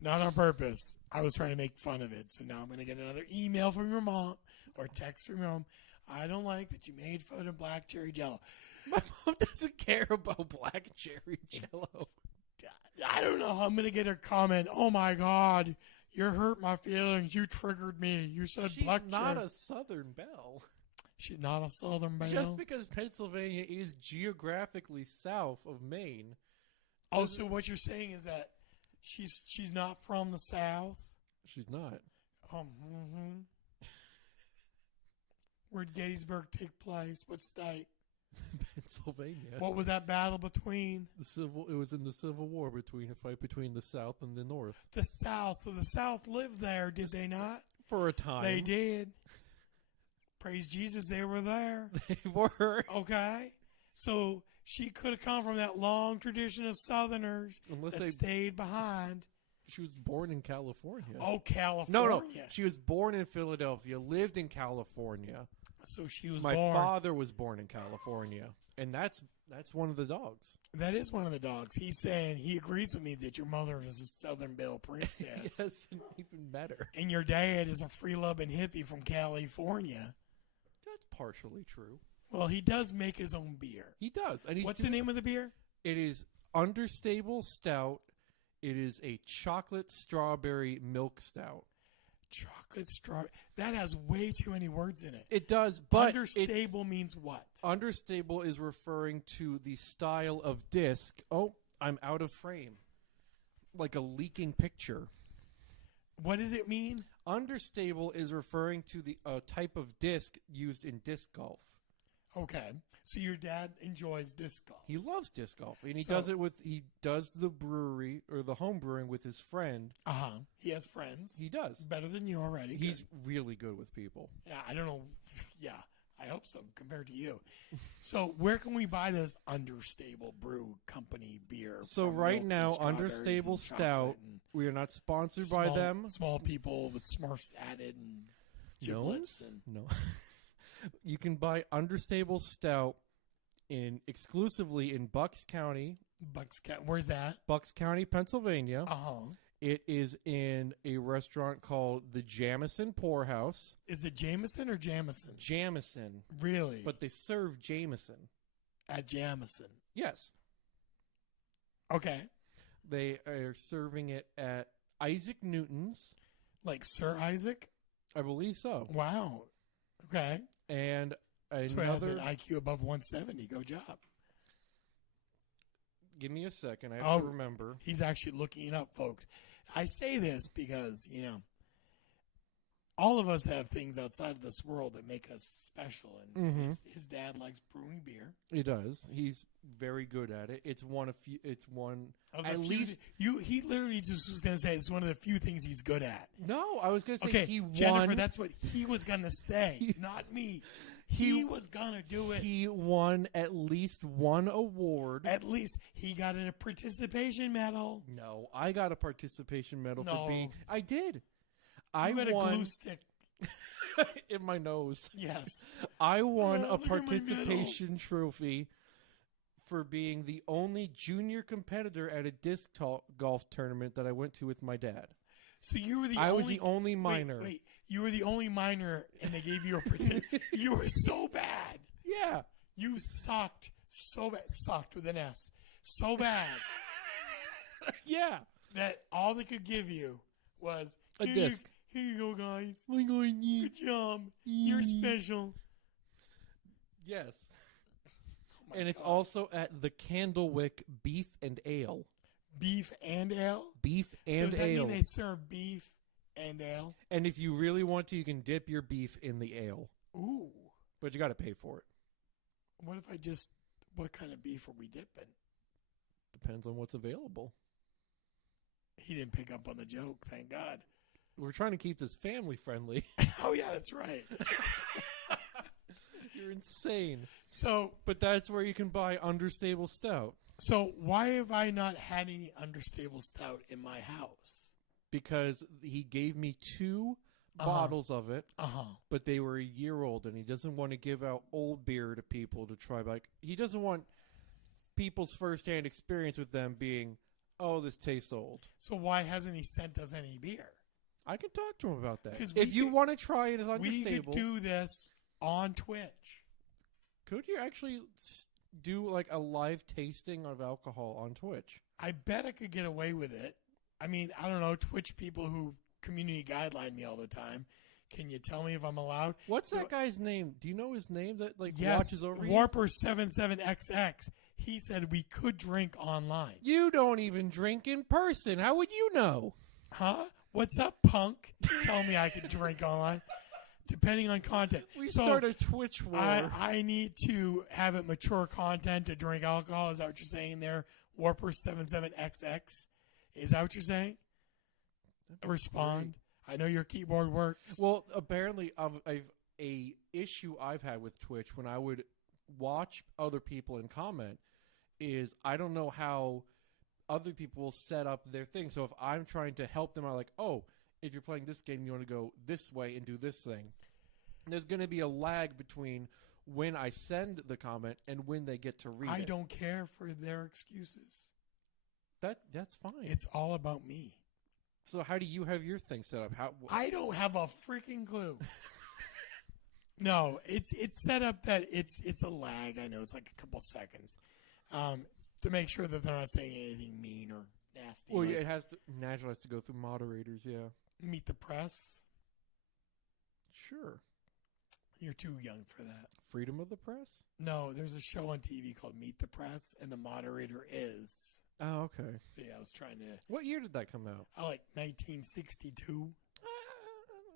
Not on purpose. I was trying to make fun of it. So now I'm going to get another email from your mom or text from your mom. I don't like that you made fun of black cherry Jell-O. My mom doesn't care about black cherry Jell-O. I don't know. I'm going to get a comment. Oh my God, you hurt my feelings. You triggered me. You said She's black not cherry. a Southern belle. She's not a Southern belle. Just because Pennsylvania is geographically south of Maine. Oh, so what you're saying is that she's not from the South? She's not. Mm-hmm. Where'd Gettysburg take place? What state? Pennsylvania. What was that battle between? It was in the Civil War a fight between the South and the North. The South. So the South lived there, did they not? For a time. They did. Praise Jesus, they were there. They were. Okay. So she could have come from that long tradition of Southerners that stayed behind. She was born in California. Oh, California. No. She was born in Philadelphia, lived in California. So she was My born. father was born in California. And that's one of the dogs. That is one of the dogs. He's saying he agrees with me that your mother is a Southern Belle Princess. Yes, even better. And your dad is a free-loving hippie from California. That's partially true. Well, he does make his own beer. He does. And What's the name of the beer? It is Understable Stout. It is a chocolate strawberry milk stout. Chocolate strawberry. That has way too many words in it. It does, but understable means what? Understable is referring to the style of disc. Oh, I'm out of frame. Like a leaking picture. What does it mean? Understable is referring to the type of disc used in disc golf. Okay. So your dad enjoys disc golf. He loves disc golf, and he does the brewery or the home brewing with his friend. He has friends. He does Better than you already. He's really good with people. Yeah, I don't know. Yeah, I hope so compared to you. So where can we buy this Understable Brew Company beer? So right now, Understable Stout, we are not sponsored by them. Small people with Smurfs added and giblets. No. You can buy Understable Stout exclusively in Bucks County. Where's that? Bucks County, Pennsylvania. Uh-huh. It is in a restaurant called the Jamison Poorhouse. Is it Jameson or Jamison? Jamison. Really? But they serve Jameson. At Jamison? Yes. Okay. They are serving it at Isaac Newton's. Like Sir Isaac? I believe so. Wow. Okay. And So it has an IQ above 170. Go job. Give me a second. I have to remember. He's actually looking it up, folks. I say this because, all of us have things outside of this world that make us special. And his dad likes brewing beer. He does. He's very good at it. It's one of few. It's one. At least he literally just was going to say it's one of the few things he's good at. No, I was going to say okay, he won. Jennifer, that's what he was going to say, not me. He was gonna do it. He won at least one award. At least he got a participation medal. No, I got a participation medal No. for being. I did. I got a won glue stick. in my nose. Yes. I won Oh, a look at my participation trophy for being the only junior competitor at a disc golf tournament that I went to with my dad. So you were the I only. was the only minor. Wait, you were the only minor, and they gave you a. You were so bad. Yeah. You sucked so bad. Sucked with an S. So bad Yeah. that all they could give you was A "Here disc. Here you go, guys. We're going to Good job. You're special." Yes. Oh my And it's God. also at the Candlewick Beef and Ale. Beef and ale. Beef So and does that ale. mean they serve beef and ale? And if you really want to, you can dip your beef in the ale. Ooh. But you got to pay for it. What if I just? What kind of beef are we dipping? Depends on what's available. He didn't pick up on the joke. Thank God. We're trying to keep this family friendly. Oh yeah, that's right. You're insane. So But that's where you can buy Understable Stout. So why have I not had any understable stout in my house? Because he gave me 2 Uh-huh. bottles of it, Uh-huh. but they were a year old, and he doesn't want to give out old beer to people to try. Like, he doesn't want people's firsthand experience with them being, oh, this tastes old. So why hasn't he sent us any beer? I can talk to him about that. 'Cause If we you could- want to try it as We could Understable, do this on Twitch. could you actually do like a live tasting of alcohol on Twitch? I bet I could get away with it. I mean, I don't know, Twitch people who community guideline me all the time. Can you tell me if I'm allowed? What's So- that guy's name? Do you know his name that like Yes, watches over you? Warper77XX. He said we could drink online. You don't even drink in person. How would you know? Huh? What's up, punk? Tell me I could drink online. Depending on content. We So, start a Twitch war. I need to have it mature content to drink alcohol. Is that what you're saying there? Warper77XX. Is that what you're saying? Respond. I know your keyboard works. Well, apparently, I've a issue I've had with Twitch when I would watch other people and comment is I don't know how other people will set up their thing. So if I'm trying to help them out, like, oh, if you're playing this game, you want to go this way and do this thing. There's going to be a lag between when I send the comment and when they get to read I it. don't care for their excuses. That's fine. It's all about me. So how do you have your thing set up? How? I don't have a freaking clue. No, it's set up that it's a lag. I know it's like a couple seconds to make sure that they're not saying anything mean or nasty. Well, like yeah, it has to naturally has to go through moderators. Yeah, meet the press. sure. You're too young for that. Freedom of the press. No, there's a show on TV called Meet the Press, and the moderator is. Oh, okay. See, I was trying to. What year did that come out? I like 1962,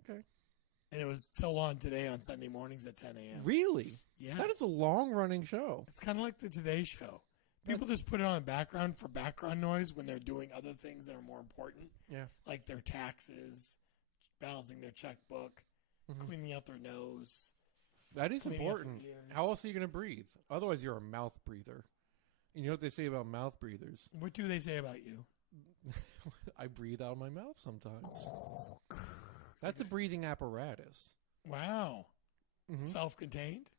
Okay. and it was still on today on Sunday mornings at 10 a.m. Really? Yeah, That is a long-running show. It's kind of like the Today Show. People just put it on background for background noise when they're doing other things that are more important, Yeah. like their taxes, balancing their checkbook, cleaning out their nose. That is Cleaning out important. their ears. How else are you going to breathe? Otherwise, you're a mouth breather. And you know what they say about mouth breathers? What do they say about you? I breathe out of my mouth sometimes. That's a breathing apparatus. Wow. Mhm. Self-contained?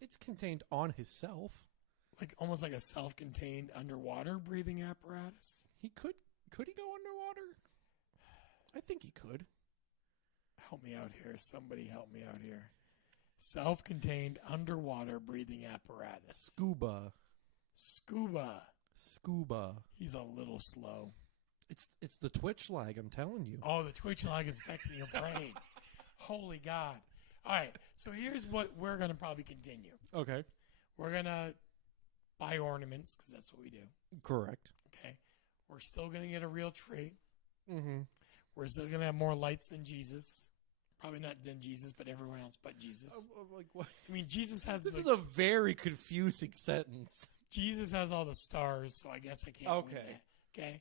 It's contained on himself. Like almost like a self-contained underwater breathing apparatus? He could he go underwater? I think he could. Help me out here. Somebody help me out here. Self-contained underwater breathing apparatus. Scuba. Scuba. He's a little slow. It's the Twitch lag, I'm telling you. Oh, the Twitch lag is affecting your brain. Holy God. All right. So here's what we're going to probably continue. Okay. We're going to buy ornaments because that's what we do. Correct. Okay. We're still going to get a real tree. Mm-hmm. We're still going to have more lights than Jesus. Probably not than Jesus, but everyone else but Jesus. Like what? I mean, Jesus has This is a very confusing sentence. Jesus has all the stars, so I guess I can't win Okay. that. Okay.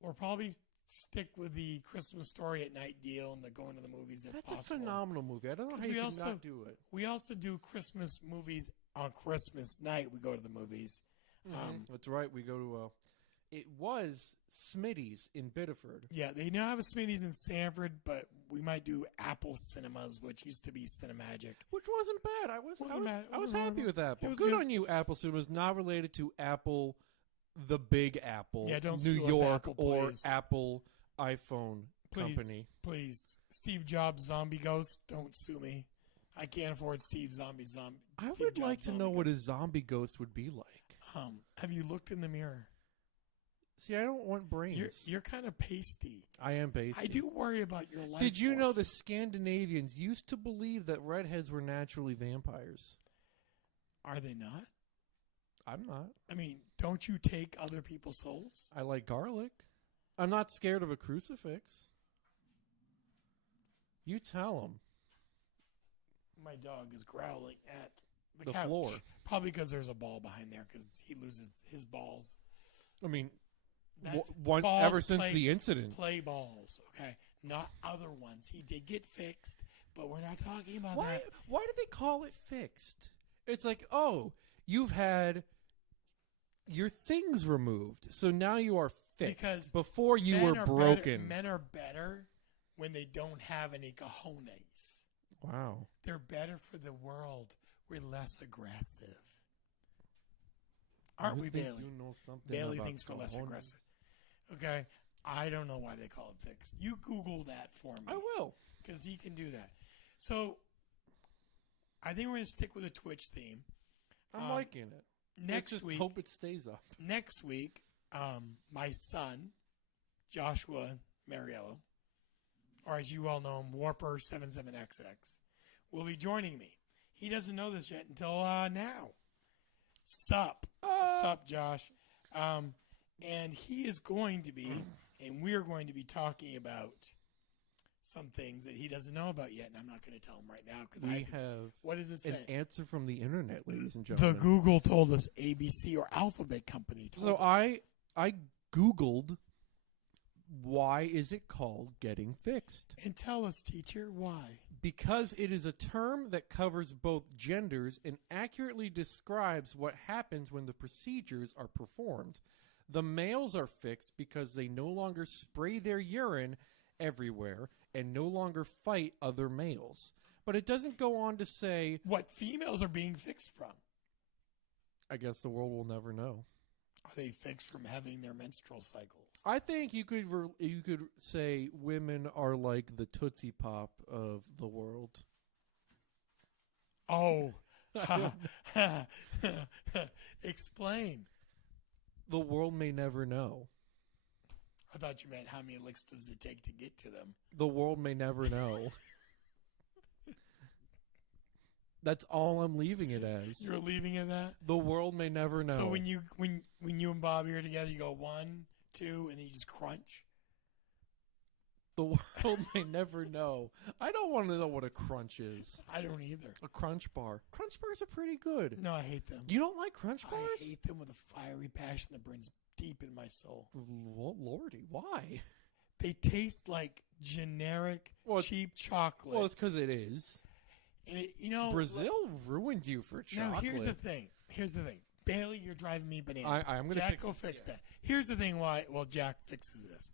We're probably stick with the Christmas Story at Night deal and the going to the movies if That's possible. a phenomenal movie. I don't know how you can not do it. We also do Christmas movies on Christmas night. We go to the movies. That's right. We go to it was Smitty's in Biddeford. Yeah, they now have a Smitty's in Sanford, but we might do Apple Cinemas, which used to be Cinemagic. Which wasn't bad. I was Wasn't happy horrible. with Apple. It was good good. on you, Apple Cinemas. Not related to Apple, the Big Apple, Yeah, don't New sue us, York, Apple, or please. Apple iPhone Please, company. please, Steve Jobs Zombie Ghost, don't sue me. I can't afford Steve Zombie. I Steve would Jobs like to Zombie know what Ghost. a zombie ghost would be like. Have you looked in the mirror? See, I don't want brains. You're kind of pasty. I am pasty. I do worry about your life. Did you know force. the Scandinavians used to believe that redheads were naturally vampires? Are they not? I'm not. I mean, don't you take other people's souls? I like garlic. I'm not scared of a crucifix. You tell them. My dog is growling at The couch. floor. Probably because there's a ball behind there because he loses his balls. I mean, That's one balls ever since play- the incident. Play balls, okay? Not other ones. He did get fixed, but we're not talking about Why? that. Why do they call it fixed? It's like, oh, you've had your things removed, so now you are fixed. Because before you Men were are broken. Men are better when they don't have any cojones. Wow. They're better for the world. We're less aggressive. Aren't we, You think Bailey? You know something Bailey about thinks we're less cojones? aggressive. Okay? I don't know why they call it fixed. You Google that for me. I will. Because he can do that. So, I think we're going to stick with a Twitch theme. I'm liking it. Let's Next just week, hope it stays up. next week, my son, Joshua Mariello, or as you all know him, Warper77XX, will be joining me. He doesn't know this yet until now. Sup, Josh. And he is going to be, and we're going to be talking about some things that he doesn't know about yet, and I'm not going to tell him right now because We have what does it say? an answer from the internet, ladies and The gentlemen. Google told us ABC or Alphabet Company told So us. I Googled why is it called getting fixed? And tell us, teacher, why? Because it is a term that covers both genders and accurately describes what happens when the procedures are performed. The males are fixed because they no longer spray their urine everywhere and no longer fight other males. But it doesn't go on to say, What females are being fixed from? I guess the world will never know. Are they fixed from having their menstrual cycles? I think you could say women are like the Tootsie Pop of the world. Oh. Explain. The world may never know. I thought you meant how many licks does it take to get to them? The world may never know. That's all I'm leaving it as. You're leaving it that? The world may never know. So when you and Bobby are together, you go 1, 2, and then you just crunch? The world may never know. I don't want to know what a crunch is. I don't either. A crunch bar. Crunch bars are pretty good. No, I hate them. You don't like crunch bars? I hate them with a fiery passion that burns deep in my soul. Well, Lordy, why? They taste like generic, cheap chocolate. Well, it's because it is. And it, Brazil ruined you for chocolate. Now, here's the thing. Bailey, you're driving me bananas. I'm going to Jack, fix go fix that. Here's the thing why, Jack fixes this.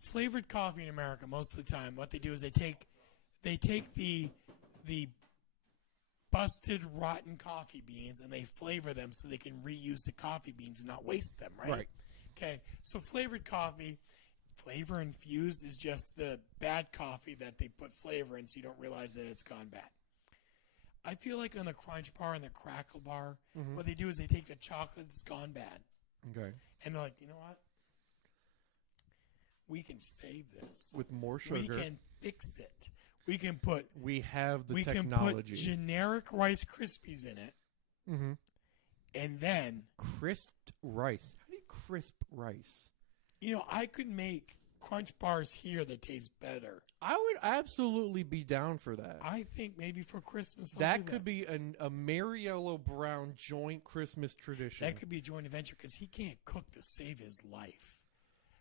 Flavored coffee in America, most of the time, what they do is they take the busted, rotten coffee beans and they flavor them so they can reuse the coffee beans and not waste them, right? Right. Okay, so flavored coffee, flavor infused is just the bad coffee that they put flavor in so you don't realize that it's gone bad. I feel like on the Crunch Bar and the Crackle Bar, what they do is they take the chocolate that's gone bad. Okay. And they're like, you know what? We can save this. With more sugar. We can fix it. We can put We have the we technology. can put generic Rice Krispies in it. Mm-hmm. And then Crisped rice. How do you crisp rice? I could make Crunch Bars here that taste better. I would absolutely be down for that. I think maybe for Christmas I'll That do could be a Mariello Brown joint Christmas tradition. That could be a joint adventure because he can't cook to save his life.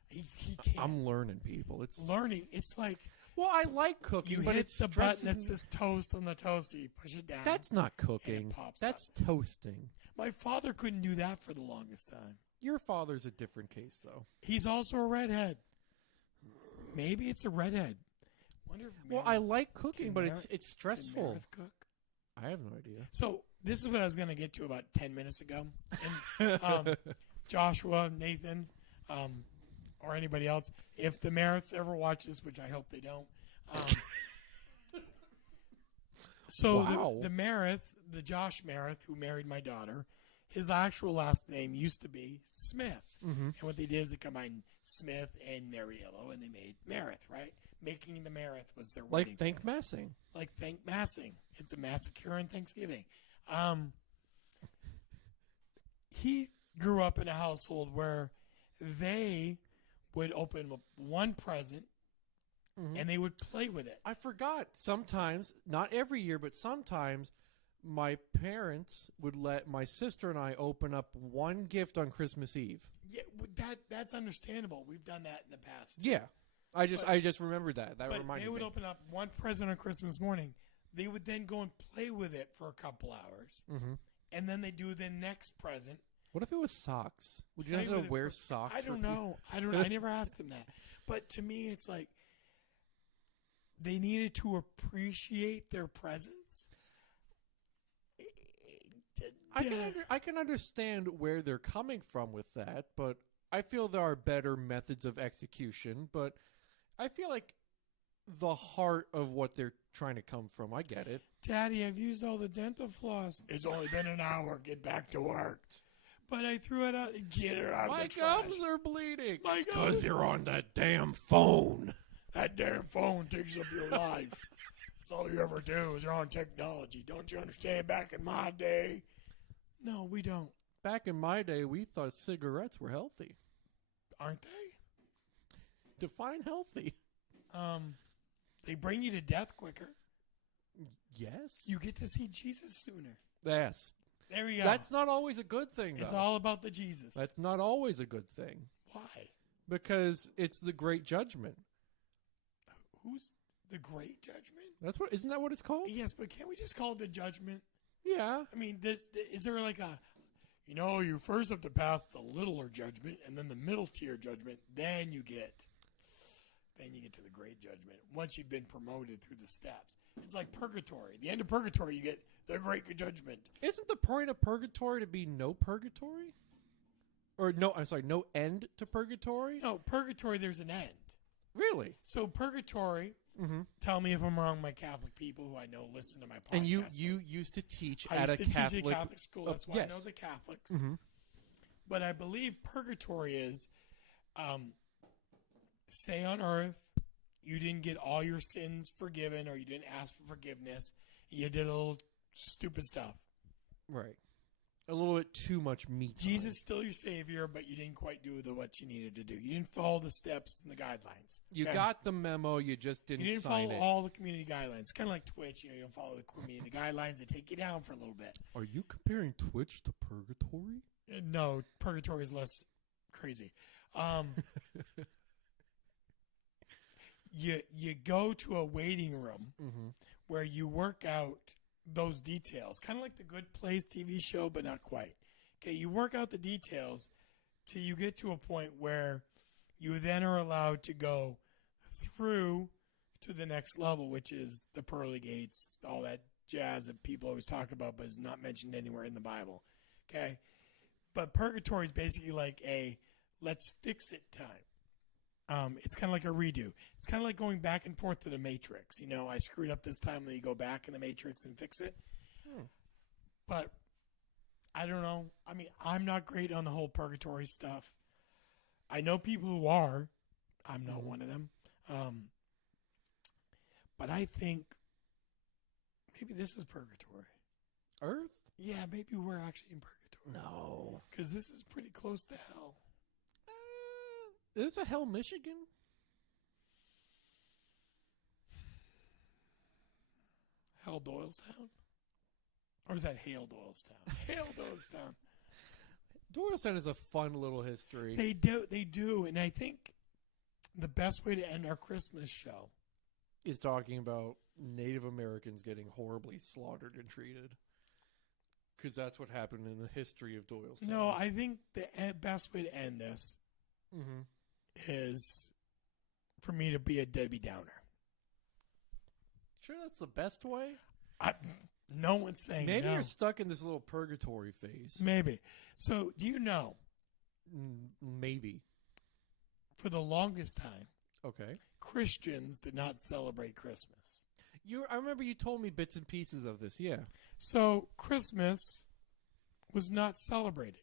He can't. I'm learning, people. It's Learning. It's like well, I like cooking, you but hit it's the button that says toast on the toaster. You push it down. that's not and cooking. it pops That's up. toasting. My father couldn't do that for the longest time. Your father's a different case, though. He's also a redhead. Maybe it's a redhead. Wonder if Well, I like cooking, but it's Can stressful. Meredith cook? I have no idea. So this is what I was going to get to about 10 minutes ago. And, Joshua, Nathan, or anybody else, if the Meriths ever watch this, which I hope they don't. So Wow. the Merith, the Josh Merith, who married my daughter, his actual last name used to be Smith. Mm-hmm. And what they did is they combined Smith and Mariello, and they made Merith, right? Making the Merith was their wedding. Like thank massing. Like thank massing. It's a massacre on Thanksgiving. He grew up in a household where they would open up one present and they would play with it. I forgot. Sometimes, not every year, but sometimes, my parents would let my sister and I open up one gift on Christmas Eve. Yeah, that's understandable. We've done that in the past. Yeah, I just remembered that. That But reminded they would me. open up one present on Christmas morning. They would then go and play with it for a couple hours, and then they do the next present. What if it was socks? Would you play guys with it wear for- socks? I don't for- know. I never asked them that. But to me, it's like they needed to appreciate their presents. I can understand where they're coming from with that, but I feel there are better methods of execution. But I feel like the heart of what they're trying to come from, I get it. Daddy, I've used all the dental floss. It's only been an hour. Get back to work. But I threw it out. Get it out My of the trash. gums are bleeding. My It's gums- because you're on that damn phone. That damn phone takes up your life. That's all you ever do is you're on technology. Don't you understand? Back in my day. No, we don't. Back in my day, we thought cigarettes were healthy. Aren't they? Define healthy. They bring you to death quicker. Yes. You get to see Jesus sooner. Yes. There you go. That's not always a good thing, though. It's all about the Jesus. That's not always a good thing. Why? Because it's the great judgment. Who's the great judgment? Isn't that what it's called? Yes, but can't we just call it the judgment? Yeah. I mean, is there like you first have to pass the littler judgment and then the middle tier judgment, then you get to the great judgment once you've been promoted through the steps. It's like purgatory. The end of purgatory, you get the great judgment. Isn't the point of purgatory to be no purgatory? Or no, I'm sorry, no end to purgatory? No, purgatory, there's an end. Really? So purgatory, tell me if I'm wrong, my Catholic people who I know listen to my podcast. And you used to teach I at used a to Catholic... teach at a Catholic school. That's why yes. I know the Catholics. But I believe purgatory is, say on earth, you didn't get all your sins forgiven or you didn't ask for forgiveness. You did a little stupid stuff. Right. A little bit too much meat. Jesus is still your savior, but you didn't quite do what you needed to do. You didn't follow the steps and the guidelines. You Okay? got the memo, you just didn't You didn't sign follow it. all the community guidelines. It's kind of like Twitch. You don't follow the community guidelines. They take you down for a little bit. Are you comparing Twitch to purgatory? No, purgatory is less crazy. You go to a waiting room where you work out those details, kind of like the Good Place TV show, but not quite. Okay, you work out the details till you get to a point where you then are allowed to go through to the next level, which is the pearly gates, all that jazz that people always talk about, but is not mentioned anywhere in the Bible. Okay, but purgatory is basically like a let's fix it time. It's kind of like a redo. It's kind of like going back and forth to the Matrix. You know, I screwed up this time, and you go back in the Matrix and fix it. But I don't know. I mean, I'm not great on the whole purgatory stuff. I know people who are. I'm not one of them. But I think maybe this is purgatory. Earth? Yeah, maybe we're actually in purgatory. No. Because this is pretty close to hell. There's a Hell, Michigan. Hell Doylestown? Or is that Hale Doylestown? Hale Doylestown. Doylestown is a fun little history. They do, and I think the best way to end our Christmas show Is talking about Native Americans getting horribly slaughtered and treated. Because that's what happened in the history of Doylestown. No, I think the best way to end this Mm-hmm. is for me to be a Debbie Downer. Sure that's the best way? No one's saying Maybe no. you're stuck in this little purgatory phase. Maybe. So, do you know, Maybe. for the longest time, Okay. Christians did not celebrate Christmas. I remember you told me bits and pieces of this, yeah. So, Christmas was not celebrated.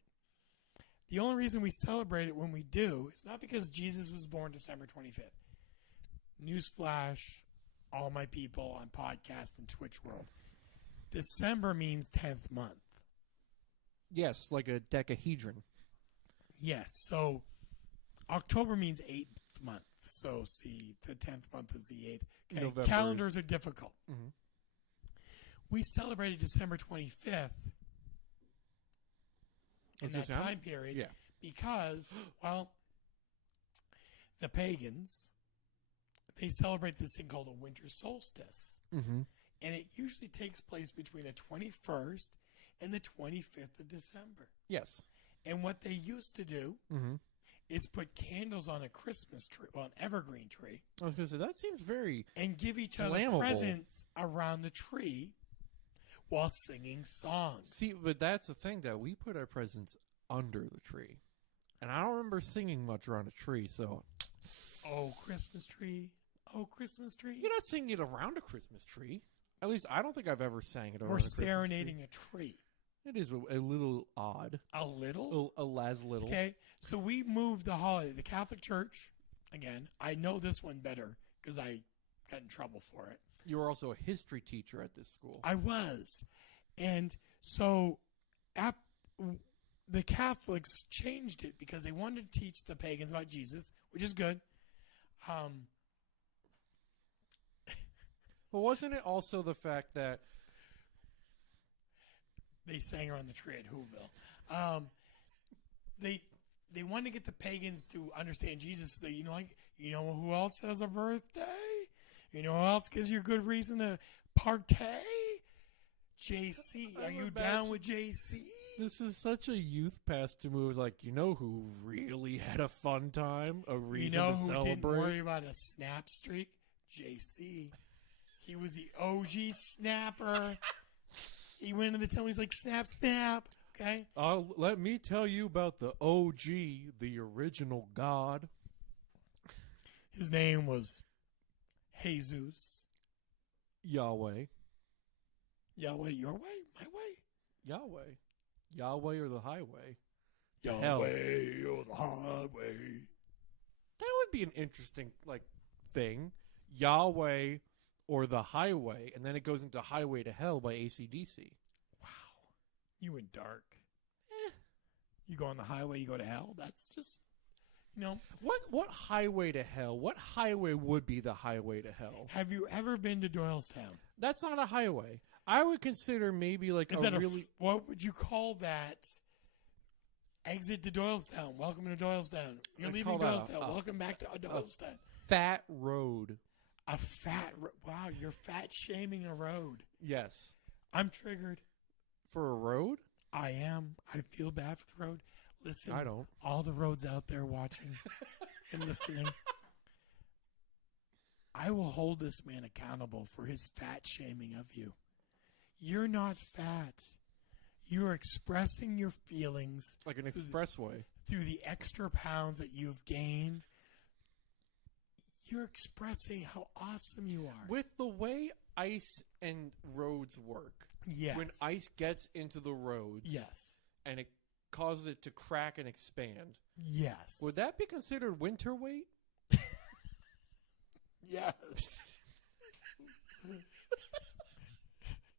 The only reason we celebrate it when we do is not because Jesus was born December 25th. Newsflash, all my people on podcast and Twitch world. December means 10th month. Yes, like a decahedron. Yes, so October means 8th month. So, see, the 10th month is the 8th. Okay, November calendars are difficult. Mm-hmm. We celebrated December 25th in that time period Yeah. because, well, the pagans, they celebrate this thing called a winter solstice. Mm-hmm. And it usually takes place between the 21st and the 25th of December. Yes. And what they used to do Mm-hmm. is put candles on a Christmas tree, well, an evergreen tree, I was going to say, that seems very... and give each other Flammable. presents around the tree while singing songs. See, but that's the thing, that we put our presents under the tree. And I don't remember singing much around a tree, so... Oh, Christmas tree. Oh, Christmas tree. You're not singing it around a Christmas tree. At least I don't think I've ever sang it around We're a Christmas serenading tree. a tree. It is a little odd. A little? A las little. Okay, so we moved the holiday. The Catholic Church, again, I know this one better because I got in trouble for it. You were also a history teacher at this school. I was. And so the Catholics changed it because they wanted to teach the pagans about Jesus, which is good. But wasn't it also the fact that... They sang around the tree at Whoville. They wanted to get the pagans to understand Jesus. So, you know who else has a birthday? You know who else gives you a good reason to partay? JC. Are you down with JC? This is such a youth pastor move. Like, you know who really had a fun time? A reason You know to who celebrate? didn't worry about a snap streak? JC. He was the OG snapper. He went into the temple. He's like, snap, snap. Okay? Let me tell you about the OG, the original God. His name was Jesus. Yahweh. Yahweh, your way, my way. Yahweh. Yahweh or the highway. Yahweh Hell. or the highway. That would be an interesting, thing. Yahweh or the highway, and then it goes into Highway to Hell by AC/DC. Wow. You went dark. You go on the highway, you go to hell. That's just, What highway to hell? What highway would be the highway to hell? Have you ever been to Doylestown? That's not a highway. I would consider maybe Is that what would you call that? Exit to Doylestown. Welcome to Doylestown. You're I'd leaving call that Doylestown. Welcome back to Doylestown. fat road. A fat wow, you're fat shaming a road. Yes. I'm triggered. For a road? I am. I feel bad for the road. Listen, I don't. all the roads out there watching and listening. I will hold this man accountable for his fat shaming of you. You're not fat. You're expressing your feelings Like an expressway. through the extra pounds that you've gained. You're expressing how awesome you are. With the way ice and roads work. Yes. When ice gets into the roads. Yes. And it causes it to crack and expand. Yes. Would that be considered winter weight? Yes.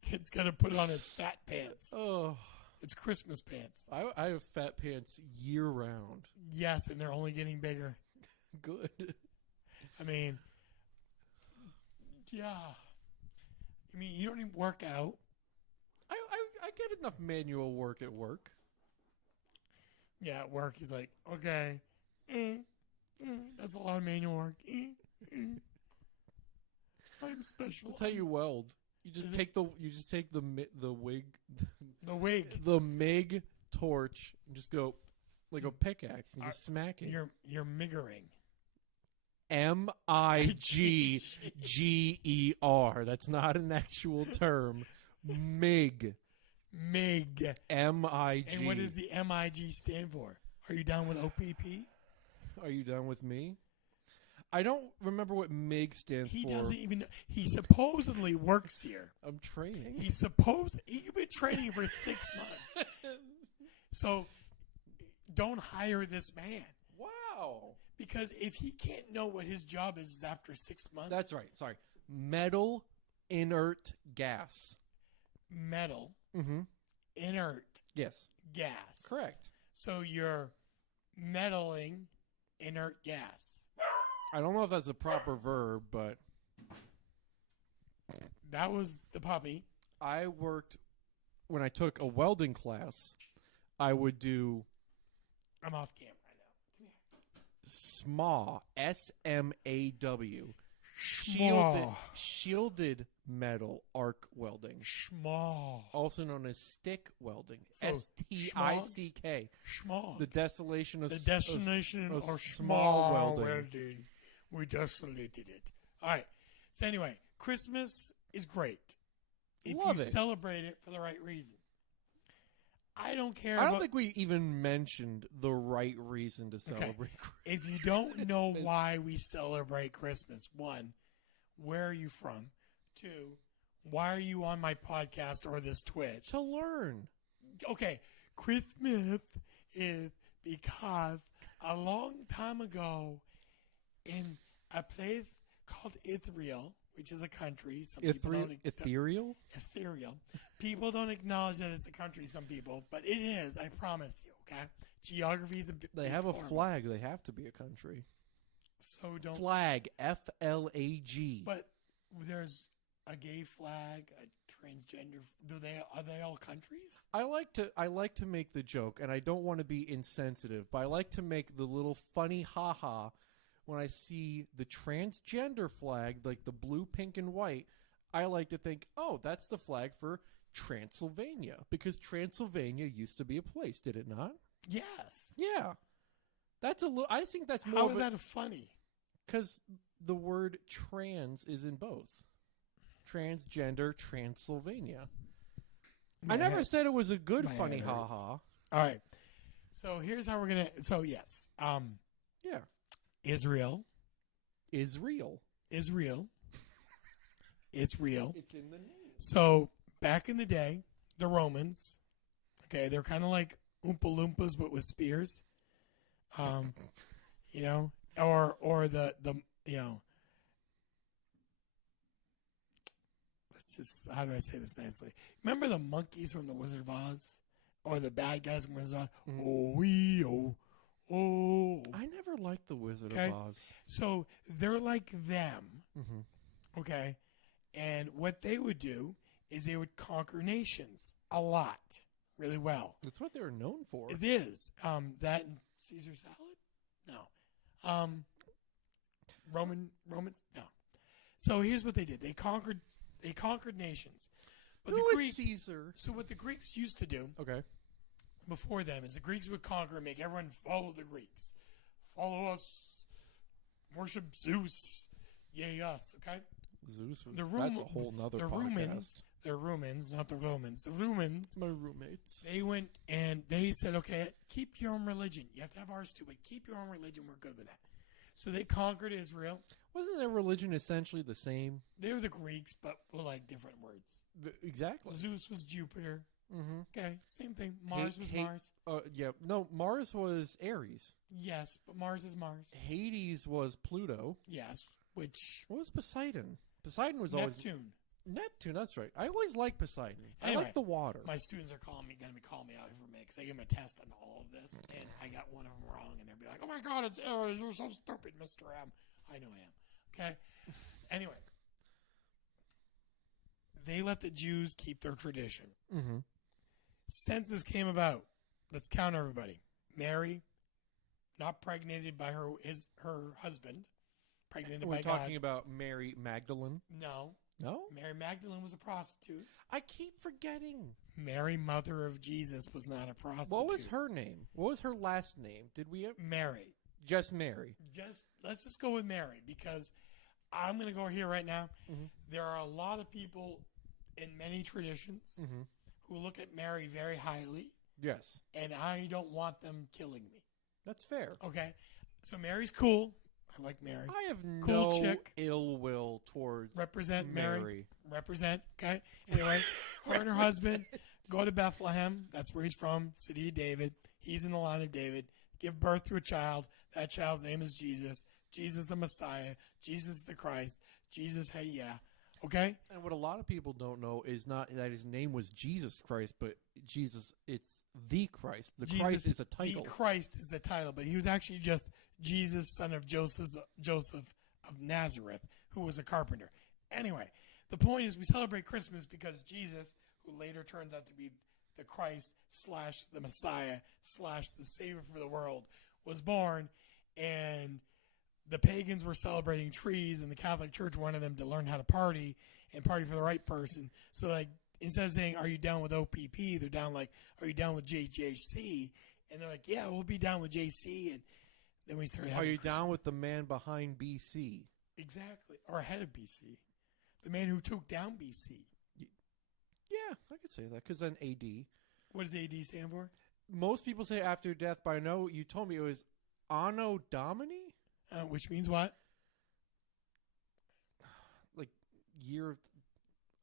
It's going to put on its fat pants. Oh. It's Christmas pants. I have fat pants year round. Yes, and they're only getting bigger. Good. I mean, yeah. I mean, you don't even work out. I get enough manual work at work. Yeah, at work, he's like, okay, That's a lot of manual work. I'm special. That's how you weld. You just take the wig, The wig. the MIG torch, and just go like a pickaxe and just smack it. You're miggering. MIGGER. That's not an actual term. MIG. MIG. MIG. And what does the MIG stand for? Are you down with OPP? Are you done with me? I don't remember what MIG stands for. He doesn't even know. He supposedly works here. I'm training. You've been training for 6 months. So don't hire this man. Wow. Because if he can't know what his job is after 6 months. That's right. Sorry. Metal inert gas. Metal. Mm-hmm. Inert. Yes. Gas. Correct. So you're meddling inert gas. I don't know if that's a proper verb, but That was the puppy. I worked when I took a welding class. I would do I'm off camera right now. SMA, SMAW, Schmaw. shielded metal arc welding, Schmaw. also known as stick welding, So, STICK. Schmaw. The desolation of The destination of or small small welding. welding. We desolated it. All right. So anyway, Christmas is great if Love you it. celebrate it for the right reason. I don't care. I don't about, think we even mentioned the right reason to celebrate Christmas. if you don't know why we celebrate Christmas, one, where are you from? Two, why are you on my podcast or this Twitch? To learn. Okay, Christmas is because a long time ago in a place called Israel, which is a country. Some people don't Ethereal? ethereal. People don't acknowledge that it's a country, some people, but it is, I promise you, okay? Geography is a bit. They have a flag. They have to be a country. So don't. Flag. FLAG. But there's a gay flag, a transgender. Are they all countries? I like to make the joke, and I don't want to be insensitive, but I like to make the little funny ha-ha when I see the transgender flag, like the blue, pink, and white. I like to think, oh, that's the flag for Transylvania, because Transylvania used to be a place, did it not? Yes. Yeah. That's a little. I think that's more. How is that funny? Because the word trans is in both. Transgender Transylvania. I never said it was a good funny ha-ha. All right. So here's how we're going to. So, yes. Yeah. Israel. Is real. It's real. It's in the name. So, back in the day, the Romans, okay, they're kind of like Oompa Loompas, but with spears. You know, or the you know, let's just, how do I say this nicely? Remember the monkeys from the Wizard of Oz? Or the bad guys from Wizard of Oz? Mm. Oh, wee, oh. I never liked the Wizard Okay. of Oz. So they're like them, Mm-hmm. okay? And what they would do is they would conquer nations a lot, really well. That's what they're known for. It is. That and Caesar salad? No. Romans? No. So here's what they did. They conquered nations. But Who the is Greeks, Caesar? so what the Greeks used to do Okay. before them is the Greeks would conquer and make everyone follow the Greeks. Follow us. Worship Zeus. Yay us, okay? Zeus was. The That's a whole nother podcast. The Romans, not the Romans. The Romans, My roommates. they went and they said, okay, keep your own religion. You have to have ours too, but keep your own religion. We're good with that. So they conquered Israel. Wasn't their religion essentially the same? They were the Greeks, but with like different words. Exactly. Zeus was Jupiter. Mm-hmm. Okay, same thing. Mars was Mars. Yeah. No, Mars was Ares. Yes, but Mars is Mars. Hades was Pluto. Yes, which What was Poseidon? Poseidon was always Neptune. That's right. I always liked Poseidon. Anyway, I like the water. My students are going to be calling me out here for a minute because I gave them a test on all of this, and I got one of them wrong, and they'll be like, "Oh my God, it's Aries! You're so stupid, Mr. M." I know I am. Okay. Anyway, they let the Jews keep their tradition. Mm-hmm. Census came about. Let's count everybody. Mary, not pregnated by her husband, pregnated We're by talking God. about Mary Magdalene. No, No? Mary Magdalene was a prostitute. I keep forgetting. Mary, mother of Jesus, was not a prostitute. What was her name? What was her last name? Did we have... Mary. Just Mary. Let's just go with Mary, because I'm going to go here right now. Mm-hmm. There are a lot of people in many traditions Mm-hmm. who look at Mary very highly, Yes. and I don't want them killing me. That's fair. Okay? So Mary's cool. I like Mary. I have Cool no chick. ill will towards Represent Mary. Mary. Represent. Okay? Anyway, her and her husband go to Bethlehem. That's where he's from, city of David. He's in the line of David. Give birth to a child. That child's name is Jesus. Jesus the Messiah. Jesus the Christ. Jesus, hey, yeah. Okay? And what a lot of people don't know is not that his name was Jesus Christ, but Jesus, it's the Christ. The Jesus, Christ is a title. The Christ is the title, but he was actually just Jesus, son of Joseph of Nazareth, who was a carpenter. Anyway, the point is we celebrate Christmas because Jesus, who later turns out to be the Christ / the Messiah / the Savior for the world, was born, and the pagans were celebrating trees, and the Catholic Church wanted them to learn how to party and party for the right person. So, like, instead of saying, "Are you down with OPP?" they're down like, "Are you down with JJC?" And they're like, "Yeah, we'll be down with JC." And then we started. Are having you Christmas. down with the man behind BC? Exactly, or ahead of BC, the man who took down BC. Yeah, I could say that because then AD. What does AD stand for? Most people say after death, but I know you told me it was Anno Domini, Which means what? like year.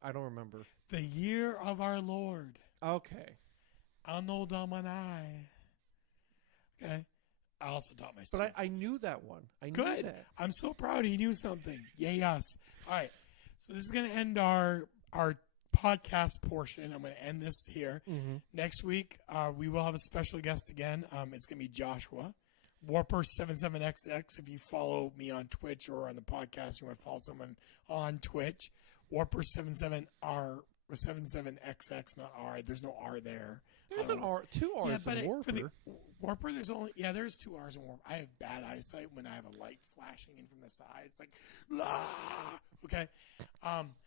I don't remember. The year of our Lord. Okay, Anno Domini. Okay. I also taught my but students. I knew that one. I knew Good. that. I'm so proud he knew something. Yay us. All right. So this is going to end our podcast portion. I'm going to end this here. Mm-hmm. Next week, we will have a special guest again. It's going to be Joshua. Warper77XX. If you follow me on Twitch or on the podcast, you want to follow someone on Twitch. Warper77R or 77XX, not R. There's no R there. There's an R, two R's in Warper. For the Warper, there's two R's in Warper. I have bad eyesight when I have a light flashing in from the side. It's like, ah! Okay.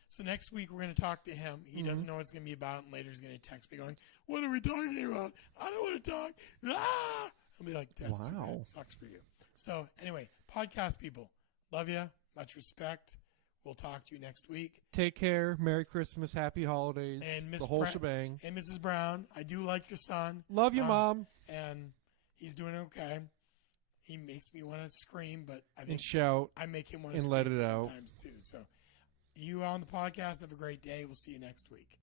So next week we're going to talk to him. He doesn't know what it's going to be about, and later he's going to text me going, "What are we talking about? I don't want to talk." Ah! I'll be like, "That's too Wow. bad. Sucks for you." So anyway, podcast people, love you. Much respect. We'll talk to you next week. Take care. Merry Christmas. Happy holidays. And Miss the whole Brown- shebang. And Mrs. Brown, I do like your son. Love you, Mom. And he's doing okay. He makes me want to scream, but I think And shout. I make him want to and scream let it out. sometimes too. So you on the podcast, have a great day. We'll see you next week.